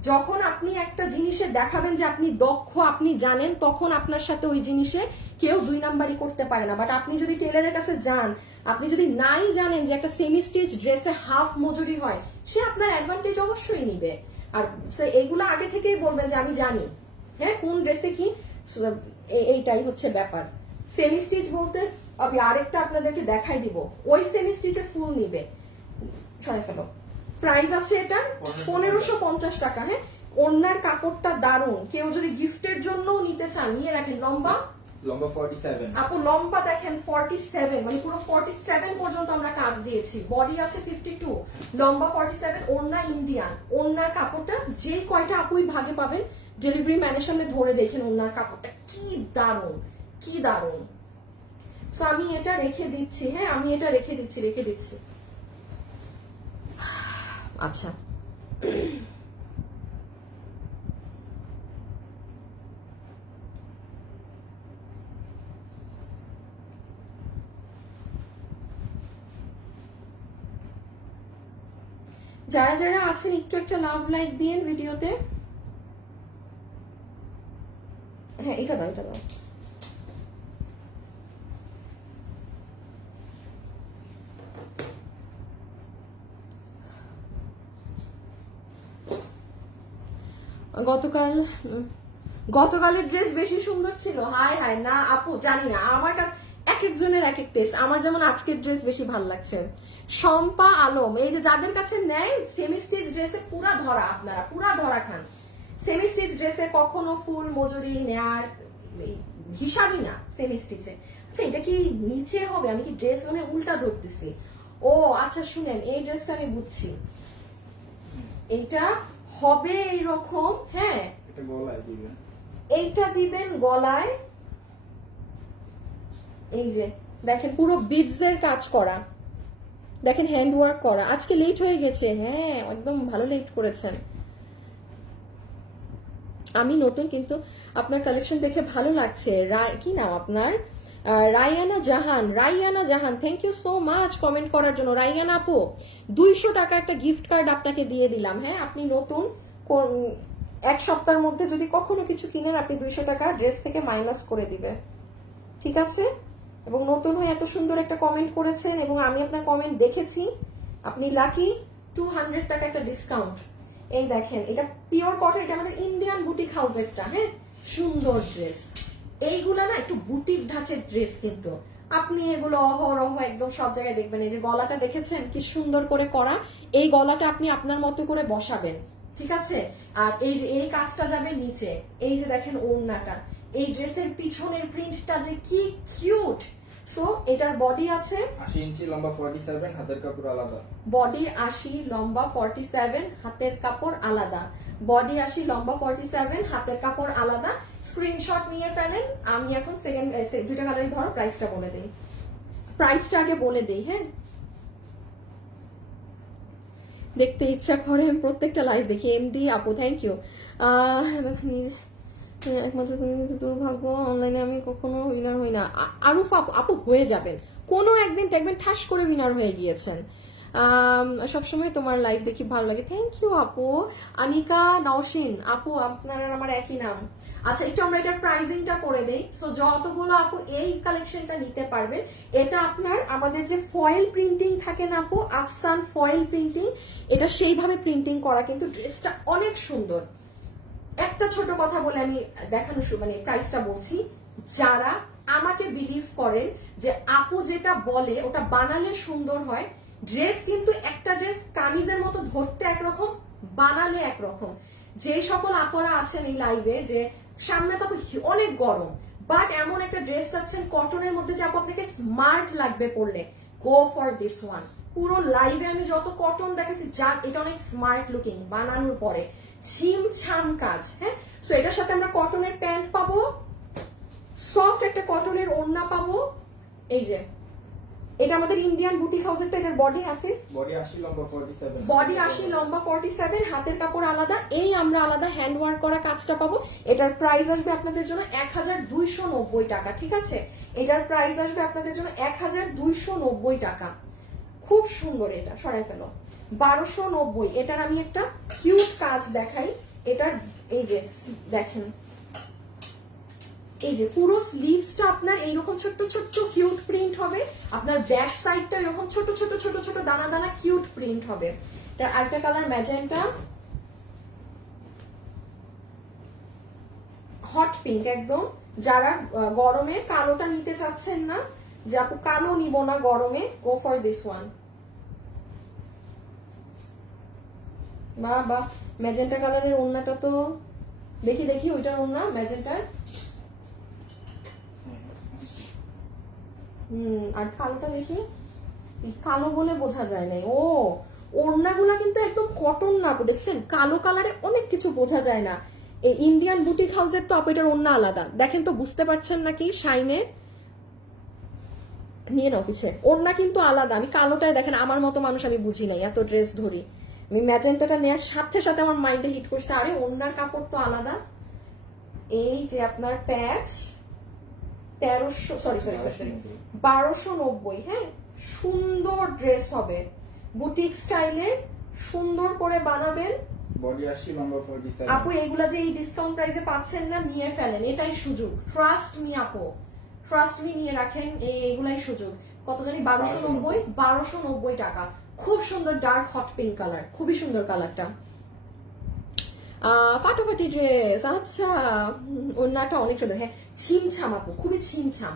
যখন আপনি একটা জিনিসে দেখাবেন যে আপনি দক্ষ, আপনি জানেন, তখন আপনার সাথে ওই জিনিসে কেউ 2 নাম্বারই করতে পারে না। বাট আপনি যদি টেইলারের কাছে যান, আপনি যদি নাই জানেন যে একটা সেমি স্টিচ ড্রেসে হাফ মজুরি হয়, সে আপনার অ্যাডভান্টেজ অবশ্যই নিবে। আর এইগুলো আগে থেকেই বলবেন যে আমি জানি, হ্যাঁ কোন ড্রেসে কি। এইটাই হচ্ছে ব্যাপার। সেমি স্টিচ বলতে আমি আরেকটা আপনাদেরকে দেখাই দিব, ওই সেমি স্টিচে ফুল নিবে, ছড়াই ফেলো। প্রাইস আছে এটা 1550 টাকা। হ্যাঁ ওড়নার কাপড়টা দারুণ, কেউ যদি গিফটের জন্য নিতে চান নিয়ে রাখেন। লম্বা লম্বা 47। আপু লম্বা দেখেন 47, মানে পুরো 47 পর্যন্ত আমরা কাজ দিয়েছি। বডি আছে 52, লম্বা 47, ওড়না ইন্ডিয়ান। ওড়নার কাপড়টা যেই কয়টা আপুই ভাগে পাবেন, ডেলিভারি ম্যানের সামনে ধরে দেখেন ওড়নার কাপড়টা কি দারুণ, কি দারুণ। সো আমি এটা রেখে দিচ্ছি, হ্যাঁ আমি এটা রেখে দিচ্ছি। আচ্ছা যারা যারা আছেন একটু একটা লাভ লাইক দিন ভিডিওতে। হ্যাঁ এটা দাও, এটা দাও। গতকালের ড্রেস বেশি সুন্দর ছিল। হায় হায় না আপু, জানি না, আমার কাছে এক একজনের এক এক টেস্ট। আমার যেমন আজকের ড্রেস বেশি ভাল লাগছে। শম্পা আলম, এই যে যাদের কাছে নেয় সেমি স্টিচ ড্রেসে পুরা ধরা, আপনারা পুরা ধরা খান। সেমি স্টিচ ড্রেসে কখনো ফুল মজুরি নেয়ার হিসাবই না সেমি স্টিচে। আচ্ছা এটা কি নিচে হবে? আমি কি ড্রেস মানে উল্টা ধরতেছি? ও আচ্ছা শুনেন, এই ড্রেসটা আমি বুঝছি, এইটা হবে এইরকম। হ্যাঁ এটা গলায় দিবেন, এইটা দিবেন গলায়। এই যে দেখেন পুরো বিডস এর কাজ করা, দেখেন হ্যান্ড ওয়ার্ক করা। আজকে লেট হয়ে গেছে, হ্যাঁ একদম ভালো লেট করেছেন। আমি নতুন, কিন্তু আপনার কালেকশন দেখে ভালো লাগছে। কি নাম আপনার? Raiyana Jahan, thank you so much comment করার জন্য। রাইয়ানা আপু 200 টাকা একটা গিফট কার্ড আপনাকে দিয়ে দিলাম। হ্যাঁ আপনি নতুন, এক সপ্তাহের মধ্যে যদি কখনো কিছু কিনেন আপনি 200 টাকা ড্রেস থেকে মাইনাস করে দিবে, ঠিক আছে? এবং নতুন হয়ে এত সুন্দর একটা কমেন্ট করেছেন এবং আমি আপনার কমেন্ট দেখেছি, আপনি লাকি। 200 টাকা একটা ডিসকাউন্ট। এই দেখেন এটা পিওর কটন, এটা আমাদের ইন্ডিয়ান বুটিক হাউসেরটা। হ্যাঁ সুন্দর ড্রেস, এইগুলা না একটু বুটিক ধাঁচের ড্রেস, কিন্তু আপনি এগুলো অহরহ একদম সব জায়গায় দেখবেন। এই যে গলাটা দেখেছেন কি সুন্দর করে করা, এই গলাটা আপনি আপনার মতো করে বসাবেন, ঠিক আছে? আর এই যে এই কাজটা যাবে নিচে, এই যে দেখেন ওড়নাটা, এই ড্রেসের পিছনের প্রিন্টটা যে কি কিউট। সো এটার বডি আছে 80 ইঞ্চি, লম্বা 47, হাতের কাপড় আলাদা। বডি 80, লম্বা 47, হাতের কাপড় আলাদা। বডি 80, লম্বা 47, হাতের কাপড় আলাদা। স্ক্রিনশট নিয়ে ফেলেন। আমি এখন সেকেন্ড দুইটা কালারই ধরো, প্রাইসটা বলে দেই, প্রাইসটা আগে বলে দেই। হ্যাঁ দেখতে ইচ্ছা করে, আমি প্রত্যেকটা লাইভ দেখি। এমডি আপু থ্যাংক ইউ। একমাত্র দুর্ভাগ্য, অনলাইনে আমি কখনো উইনার হই না। আরুফ আপু হয়ে যাবেন, কোনো একদিন দেখবেন ঠাস করে উইনার হয়ে গিয়েছেন। সবসময় তোমার লাইভ দেখি, ভালো লাগে। থ্যাংক ইউ আপু। আনিকা নওশিন আপু, আপনার আর আমার একই নাম। আচ্ছা একটু আমরা এটার প্রাইজিংটা করে দেই। সো যতগুলো আপু এই কালেকশনটা নিতে পারবেন, এটা আপনার আমাদের যে ফয়েল প্রিন্টিং থাকে না আপু, আফসান ফয়েল প্রিন্টিং, এটা সেইভাবে প্রিন্টিং করা, কিন্তু ড্রেসটা অনেক সুন্দর। একটা ছোট কথা বলে আমি দেখানো মানে প্রাইসটা বলছি। যারা আমাকে বিলিভ করেন যে আপু যেটা বলে ওটা বানালে সুন্দর হয়, ড্রেস কিন্তু একটা ড্রেস কামিজের মতো ধরতে একরকম, বানালে একরকম। যে সকল আপুরা আছেন এই লাইভে যে সামনে তো অনেক গরম, বাট এমন একটা ড্রেস চাচ্ছেন কটনের মধ্যে যে আপু আপনাকে স্মার্ট লাগবে পরলে, গো ফর দিস ওয়ান। পুরো লাইভে আমি যত কটন দেখেছি, যা এটা অনেক স্মার্ট লুকিং বানানোর পরে, ছিমছাম কাজ। হ্যাঁ সো এটার সাথে আমরা কটনের প্যান্ট পাবো, সফট একটা কটনের ওড়না পাবো। এই যে এটা আমাদের ইন্ডিয়ান বুটিক হাউসেরটা, এটার বডি আছে বডি 80, লম্বা 47। বডি 80, লম্বা 47, হাতের কাপড় আলাদা। এই আমরা আলাদা হ্যান্ড ওয়ার্ক করা কাজটা পাবো। এটার প্রাইস আসবে আপনাদের জন্য 1290 টাকা, ঠিক আছে? এটার প্রাইস আসবে আপনাদের জন্য 1290 টাকা। খুব সুন্দর, এটা সরাই ফেলো, 1290। এটার আমি একটা কিউট কাজ দেখাই। এটার এই যে দেখেন, এই যে পুরো স্লিভসটা আপনার এইরকম ছোট্ট ছোট্ট কিউট প্রিন্ট হবে, আপনার ব্যাক সাইডটা এরকম ছোট ছোট ছোট ছোট দানা দানা কিউট প্রিন্ট হবে। এটার আরেকটা কালার ম্যাজেন্টা, হট পিঙ্ক একদম। যারা গরমে কালোটা নিতে চাচ্ছেন না, যে আপু কালো নিব না গরমে, গো ফর দিস ওয়ান। বা ম্যাজেন্টা কালারের ওড়নাটা তো দেখি ওইটার ওড়না ম্যাজেন্টার। আর কালোটা দেখি, কালো বলে বোঝা যায় নাই। ও ওড়নাগুলা কিন্তু একদম কটন না আপু, দেখছেন কালো কালারে অনেক কিছু বোঝা যায় না। এই ইন্ডিয়ান বুটিক হাউসের তো আপু এটার ওড়না আলাদা, দেখেন তো বুঝতে পারছেন নাকি? শাইনে নিয়ে নাও পিছে, ওড়না কিন্তু আলাদা। আমি কালোটায় দেখেন আমার মতো মানুষ আমি বুঝি নাই, এত ড্রেস ধরি আমি। ম্যাজেন্টাটা নেওয়ার সাথে সাথে আমার মাইন্ডে হিট করছে, আরে ওড়নার কাপড় তো আলাদা। এই যে আপনার প্যাচ 1290, হ্যাঁ সুন্দর ড্রেস হবে, বুটিক স্টাইলে সুন্দর করে বানাবেন। বডি 80, লম্বা 47। আপু এগুলা যে এই ডিসকাউন্ট প্রাইসে পাচ্ছেন না, নিয়ে ফেলেন, এটাই সুযোগ। ট্রাস্ট মি আপু, ট্রাস্ট মি, নিয়ে রাখেন, এইগুলাই সুযোগ। কত জানি 1290 টাকা। খুব সুন্দর ডার্ক হট পিঙ্ক কালার, খুবই সুন্দর কালারটা। ফাটাফাটি ড্রেস, আচ্ছা ওড়নাটা অনেক সুন্দর, হ্যাঁ ছিমছাম আপু, খুবই ছিমছাম।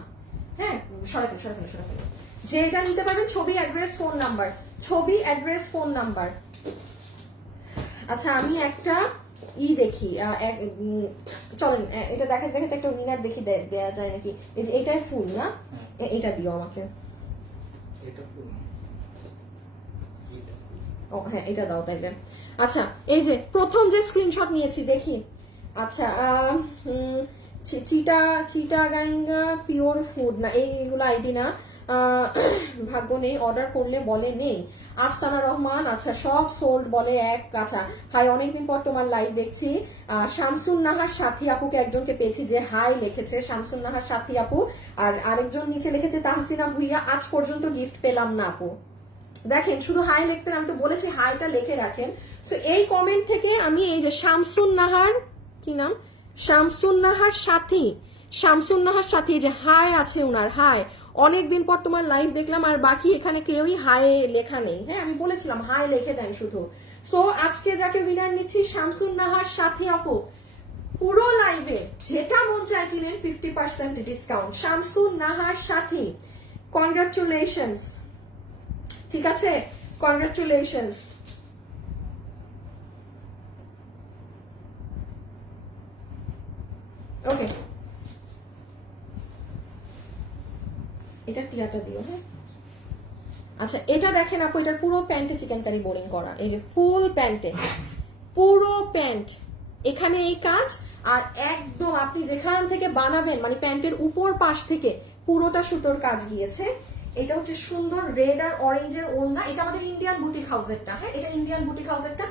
হ্যাঁ সরাফেন। যেটা নিতে পারবেন ছবি, অ্যাড্রেস, ফোন নাম্বার, ছবি, অ্যাড্রেস, ফোন নাম্বার। আচ্ছা আমি একটা দেখি, চলেন এটা দেখাতে একটা উইনার দেখি দেয়া যায় নাকি। এই যে এটাই ফুল না, এটা দিও আমাকে। এটা ফুল, ও হ্যাঁ এটা দাও তাইলে। আচ্ছা এই যে প্রথম যে স্ক্রিনশট নিয়েছি দেখি। আচ্ছা চিটাগাঙ্গা পিওর ফুড না, এইগুলো আইডি না, ভাগ্য নেই, অর্ডার করলে বলে নেই। আফসানা রহমান, আচ্ছা সব সোল্ড বলে এক। আচ্ছা হাই, অনেকদিন পর তোমার লাইভ দেখছি। শামসুন নাহার সাথী আপুকে একজনকে পেয়েছি যে হাই লিখেছে, শামসুন নাহার সাথী আপু। আর আরেকজন নিচে লিখেছে তাহসিনা ভুইয়া, আজ পর্যন্ত গিফট পেলাম না আপু। দেখেন শুধু হাই লিখতেন, আমি তো বলেছি হাইটা লিখে রাখেন। সো এই কমেন্ট থেকে আমি এই যে শামসুন নাহার, কি নাম, শামসুন নাহার সাথী, যে হাই আছে উনার, হাই অনেকদিন পর তোমার লাইভ দেখলাম। আর বাকি এখানে কেউই হাই লেখা নেই, হ্যাঁ আমি বলেছিলাম হাই লিখে দেন শুধু। সো আজকে যাকে উইনার নিচ্ছি শামসুন নাহার সাথী আপু, পুরো লাইভে যেটা মন চায় কিনেন 50% ডিসকাউন্ট। শামসুন নাহার সাথী, কনগ্রাচুলেশনস, ঠিক আছে কনগ্রাচুলেশনস। ওকে এটা টিয়াটা দিও, হ্যাঁ। আচ্ছা এটা দেখেন আপু, এটার পুরো প্যান্টে চিকেন কারি বোরিং করা, এই যে ফুল প্যান্টে, পুরো প্যান্ট এখানে এই কাজ। আর একদম আপনি যেখান থেকে বানাবেন মানে প্যান্টের উপর পাশ থেকে পুরোটা সুতোর কাজ গিয়েছে। এটা হচ্ছে সুন্দর রেড আর অরেঞ্জের ওড়না, এটা আমাদের ইন্ডিয়ান বুটিক হাউসেরটা, হ্যাঁ এটা ইন্ডিয়ান বুটিক হাউসেরটা।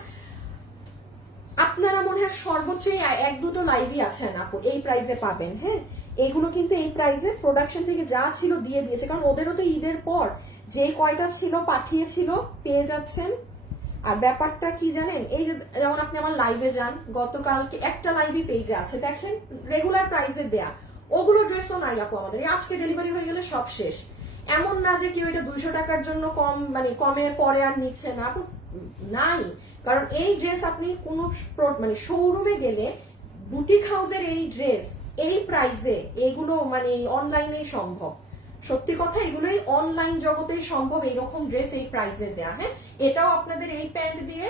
আপনারা মনে হয় সর্বোচ্চ 1-2 লাইভই আছেন আপু এই প্রাইসে পাবেন, হ্যাঁ এগুলো কিন্তু এই প্রাইসে প্রোডাকশন থেকে যা ছিল দিয়ে দিয়েছে, কারণ ওদেরও তো ঈদের পর যে কয়টা ছিল পাঠিয়েছিল পেয়ে যাচ্ছেন। আর ব্যাপারটা কি জানেন, এই যে যেমন আপনি আমার লাইভে যান, গতকালকে একটা লাইভই পেজে আছে দেখেন রেগুলার প্রাইসে দেয়া, ওগুলো ড্রেসও নাই আপু আমাদের, আজকে ডেলিভারি হয়ে গেলে সব শেষ। এমন না যে কেউ এটা 200 টাকার জন্য কম মানে কমে পরে আর নিচ্ছে না আপু, নাই। কারণ এই ড্রেস আপনি কোনো মানে শোরুমে গেলে বুটিক হাউসের এই ড্রেস এই প্রাইসে এগুলো মানে অনলাইনেই সম্ভব, সত্যি কথা এগুলোই অনলাইন জগতেই সম্ভব এইরকম ড্রেস এই প্রাইসে দেয়া। হ্যাঁ এটাও আপনাদের এই প্যান্ট দিয়ে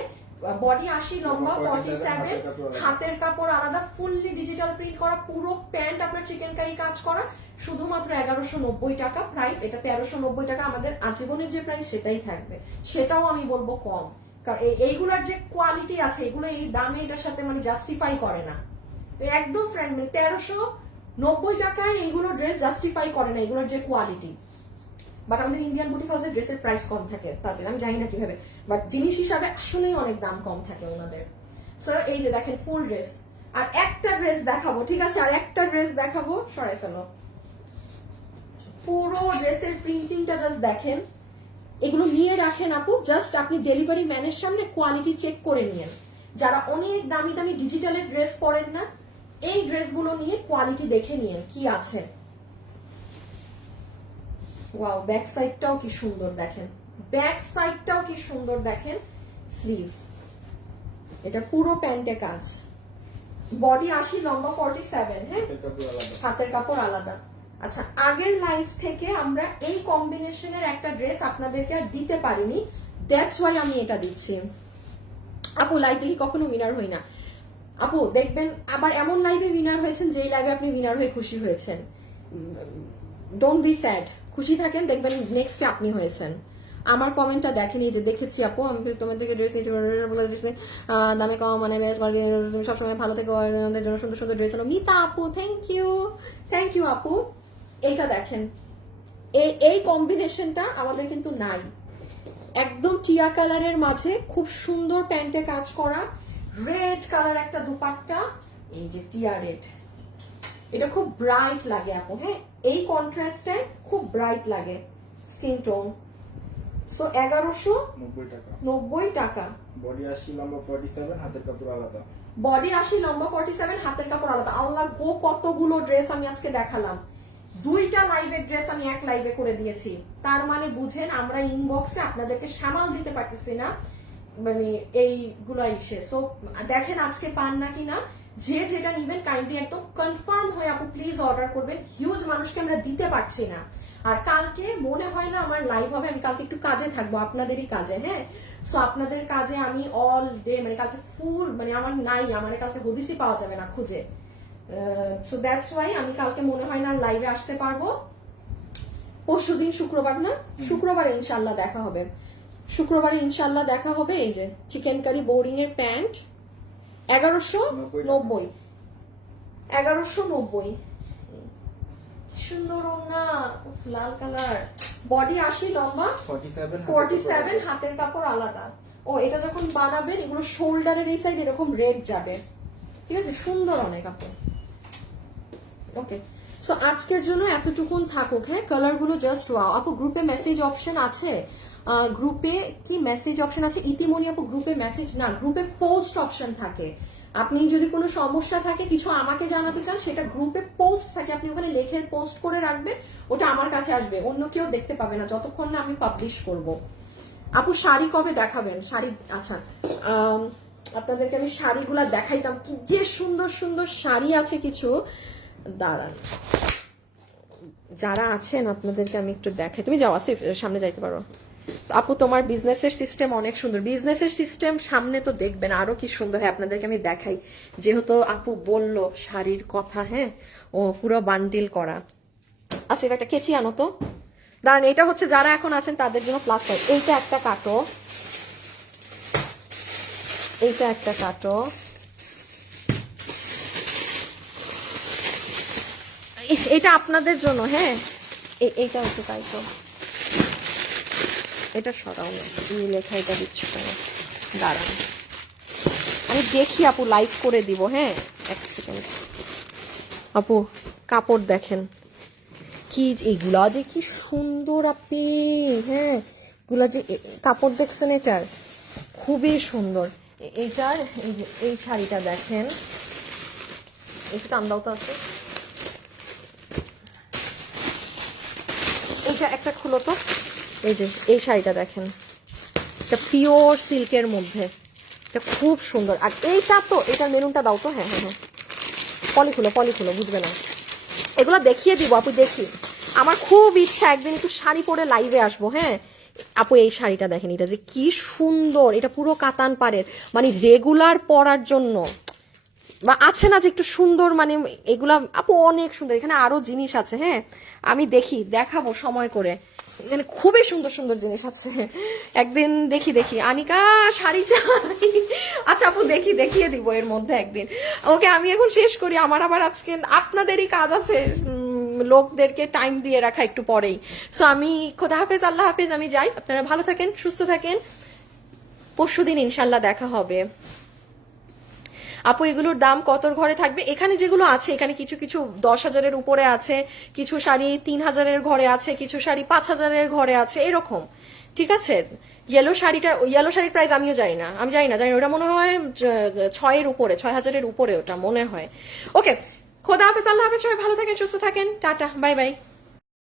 বডি 80, লম্বা 47, হাতের কাপড় আলাদা, ফুললি ডিজিটাল প্রিন্ট করা, পুরো প্যান্ট আপনার চিকেন কারি কাজ করা, শুধুমাত্র 1190 টাকা প্রাইস। এটা 1390 টাকা আমাদের আজীবনের যে প্রাইস সেটাই থাকবে, সেটাও আমি বলবো কম। কারণ এইগুলার যে কোয়ালিটি আছে এগুলো এই দামে এটার সাথে মানে জাস্টিফাই করে না, একদম ফ্রেন্ড মানে 1390 টাকায় এইগুলো ড্রেস জাস্টিফাই করে না এগুলোর যে কোয়ালিটি। বাট আমাদের ইন্ডিয়ান বুটিক হাউসের ড্রেসের প্রাইস কম থাকে তাদের, আমি জানি না কিভাবে, বাট জিনিস হিসাবে আসলেই অনেক দাম কম থাকে ওনাদের। সো এই যে দেখেন ফুল ড্রেস। আর একটা ড্রেস দেখাবো, ঠিক আছে আর একটা ড্রেস দেখাবো, সরাই ফেলো। পুরো ড্রেসের প্রিন্টিংটা জাস্ট দেখেন, এগুলো নিয়ে রাখেন আপু, জাস্ট আপনি ডেলিভারি ম্যানের সামনে কোয়ালিটি চেক করে নিয়েন। যারা অনেক দামি দামি ডিজিটালের ড্রেস পরেন না, এই ড্রেসগুলো নিয়ে কোয়ালিটি দেখে নিয়েন কি আছে। ওয়াও ব্যাক সাইডটাও কি সুন্দর দেখেন, ব্যাক সাইডটাও কি সুন্দর দেখেন, স্লিভস, এটা পুরো প্যান্টে কাজ, বডি 80, লম্বা 47, হ্যাঁ হাতের কাপড় আলাদা। আচ্ছা আগের লাইভ থেকে আমরা এই কম্বিনেশনের একটা ড্রেস আপনাদেরকে আর দিতে পারিনি, দ্যাটস ওয়াই আমি এটা দিচ্ছি আপু। লাইভ দেখি কখনো উইনার হই না আপু, দেখবেন আবার এমন লাইভে উইনার হয়েছেন যেই লাইভে আপনি উইনার হয়ে খুশি হয়েছেন, ডোন্ট বি স্যাড, খুশি থাকেন, দেখবেন নেক্সট আপনি হয়েছেন। আমার কমেন্টটা দেখেনি যে দেখেছি আপু, আমি তোমার থেকে ড্রেস নিয়েছি, দামে কম, মানে বেশ সবসময় ভালো থেকে আমাদের জন্য সুন্দর সুন্দর ড্রেস হলো। মিতা আপু থ্যাংক ইউ আপু। এইটা দেখেন, এই কম্বিনেশনটা আমাদের কিন্তু নাই। একদম টিয়া কালারের মাঝে খুব সুন্দর প্যান্টে কাজ করা, রেড কালার একটা দুপাট্টা, এই যে টিয়া রেড, এটা খুব ব্রাইট লাগে আপু। হ্যাঁ, এই কন্ট্রাস্টে খুব ব্রাইট লাগে স্কিন টোন। সো 1190 টাকা। বডি 80 লম্বা 47 হাতের কাপড় আলাদা। বডি 80 লম্বা 47 হাতের কাপড় আলাদা। আল্লাহ গো, কতগুলো ড্রেস আমি আজকে দেখালাম। 2টা লাইভের ড্রেস আমি এক লাইভে করে দিয়েছি। তার মানে বুঝেন আমরা ইনবক্সে আপনাদেরকে সামাল দিতে পারতেছি না, মানে এইগুলো এসে। সো দেখেন আজকে পান নাকি না। যে যেটা নিবেন কাইন্ডলি একদম কনফার্ম হয়ে আপু প্লিজ অর্ডার করবেন। হিউজ মানুষকে আমরা দিতে পারছি না। আর কালকে মনে হয় না আমার লাইভ হবে, আমি কালকে একটু কাজে থাকবো, আপনাদেরই কাজে। হ্যাঁ, সো আপনাদের কাজে আমি অল ডে, মানে কালকে ফুল, মানে আমার নাই, আমার কালকে হদিসই পাওয়া যাবে না খুঁজে। সো দ্যাটস ওয়াই আমি কালকে মনে হয় না লাইভে আসতে পারবো। পরশুদিন শুক্রবার না, শুক্রবারে ইনশাল্লাহ দেখা হবে। শুক্রবারে ইনশাল্লাহ দেখা হবে। এই যে চিকেন কারি বোরিং এর প্যান্ট 1190। 1190 সুন্দর না, লাল কালার। বডি 80 লম্বা 47 হাতের কাপড় আলাদা। ও এটা যখন বানাবেন এগুলো শোল্ডারের এই সাইড এরকম রেড যাবে, ঠিক আছে, সুন্দর অনেক কাপড়। ওকে, সো আজকের জন্য এতটুকুন থাকুক। হ্যাঁ, কালার গুলো জাস্ট ওয়াও। আপু গ্রুপে মেসেজ অপশন আছে? গ্রুপে কি মেসেজ অপশন আছে? ইতিমনি আপু গ্রুপে মেসেজ না, গ্রুপে পোস্ট অপশন থাকে। আপনি যদি কোনো সমস্যা থাকে, কিছু আমাকে জানাতে চান, সেটা গ্রুপে পোস্ট থাকে, আপনি ওখানে লিখে পোস্ট করে রাখবেন, ওটা আমার কাছে আসবে, অন্য কেউ দেখতে পাবে না যতক্ষণ না আমি পাবলিশ করব। আপু শাড়ি কবে দেখাবেন? শাড়ি, আচ্ছা আপনাদেরকে আমি শাড়িগুলা দেখাইতাম, কি যে সুন্দর সুন্দর শাড়ি আছে কিছু। দাঁড়ান, যারা আছেন আপনাদেরকে আমি একটু দেখাই। তুমি যাও, আসিফ সামনে যাইতে পারো। আপু তোমার বিজনেসের সিস্টেম অনেক সুন্দর। বিজনেসের সিস্টেম সামনে তো দেখবেন আরো কি সুন্দর হয়, আপনাদেরকে আমি দেখাই। যেহেতু আপু বললো শাড়ির কথা, হ্যাঁ, ও পুরো বান্ডিল করা। আসিফ একটা কেচি আনো তো। দাঁড়ান, এটা হচ্ছে যারা এখন আছেন তাদের জন্য প্লাস সাইজ। এইটা একটা কাটো, এইটা একটা কাটো, এটা আপনাদের জন্য। হ্যাঁ, এইটা হচ্ছে কাটো, এটা সরাও না, তুমি লেখা এটা দিচ্ছ কেন? দাঁড়ান আমি দেখি আপু, লাইক করে দিব। হ্যাঁ, এক সেকেন্ড আপু, কাপড় দেখেন কি, এইগুলা যে কি সুন্দর আপনি। হ্যাঁ, এগুলা যে কাপড় দেখছেন, এটার খুবই সুন্দর। এইটার এই যে এই শাড়িটা দেখেন, একটু টান দাও তো আছে। এইটা একটা খুলো তো। এই যে এই শাড়িটা দেখেন, এটা পিওর সিল্কের মধ্যে, এটা খুব সুন্দর। আর এইটা তো, এটা মেরুনটা দাও তো। হ্যাঁ হ্যাঁ হ্যাঁ, পলি খুলো, বুঝবে না। এগুলো দেখিয়ে দিব আপু, দেখি। আমার খুব ইচ্ছা একদিন একটু শাড়ি পরে লাইভে আসবো। হ্যাঁ আপু, এই শাড়িটা দেখেন, এটা যে কি সুন্দর, এটা পুরো কাতান পাড়ের, মানে রেগুলার পরার জন্য, বা আছে না যে একটু সুন্দর, মানে এগুলা আপু অনেক সুন্দর। এখানে আরো জিনিস আছে, হ্যাঁ আমি দেখাবো সময় করে। এখানে খুবই সুন্দর সুন্দর জিনিস আছে, একদিন দেখি। আনিকা শাড়ি চাই। আচ্ছা আপু, দেখিয়ে দিব এর মধ্যে একদিন। ওকে, আমি এখন শেষ করি, আমার আবার আজকে আপনাদেরই কাজ আছে, লোকদেরকে টাইম দিয়ে রাখা একটু পরেই। সো আমি খোদা হাফেজ, আল্লাহ হাফেজ, আমি যাই। আপনারা ভালো থাকেন, সুস্থ থাকেন, পরশুদিন ইনশাল্লাহ দেখা হবে। আপু এগুলোর দাম কতর ঘরে থাকবে? এখানে যেগুলো আছে, এখানে কিছু কিছু 10,000-এর উপরে আছে, কিছু শাড়ি 3,000-এর ঘরে আছে, কিছু শাড়ি 5,000-এর ঘরে আছে, এরকম। ঠিক আছে, ইয়েলো শাড়ির প্রাইস আমিও জানি না, ওটা মনে হয় 6-এর উপরে, 6,000-এর উপরে ওটা মনে হয়। ওকে, খোদা হাফেজ, আল্লাহ হাফেজ, সবাই ভালো থাকেন, সুস্থ থাকেন, টাটা, বাই বাই।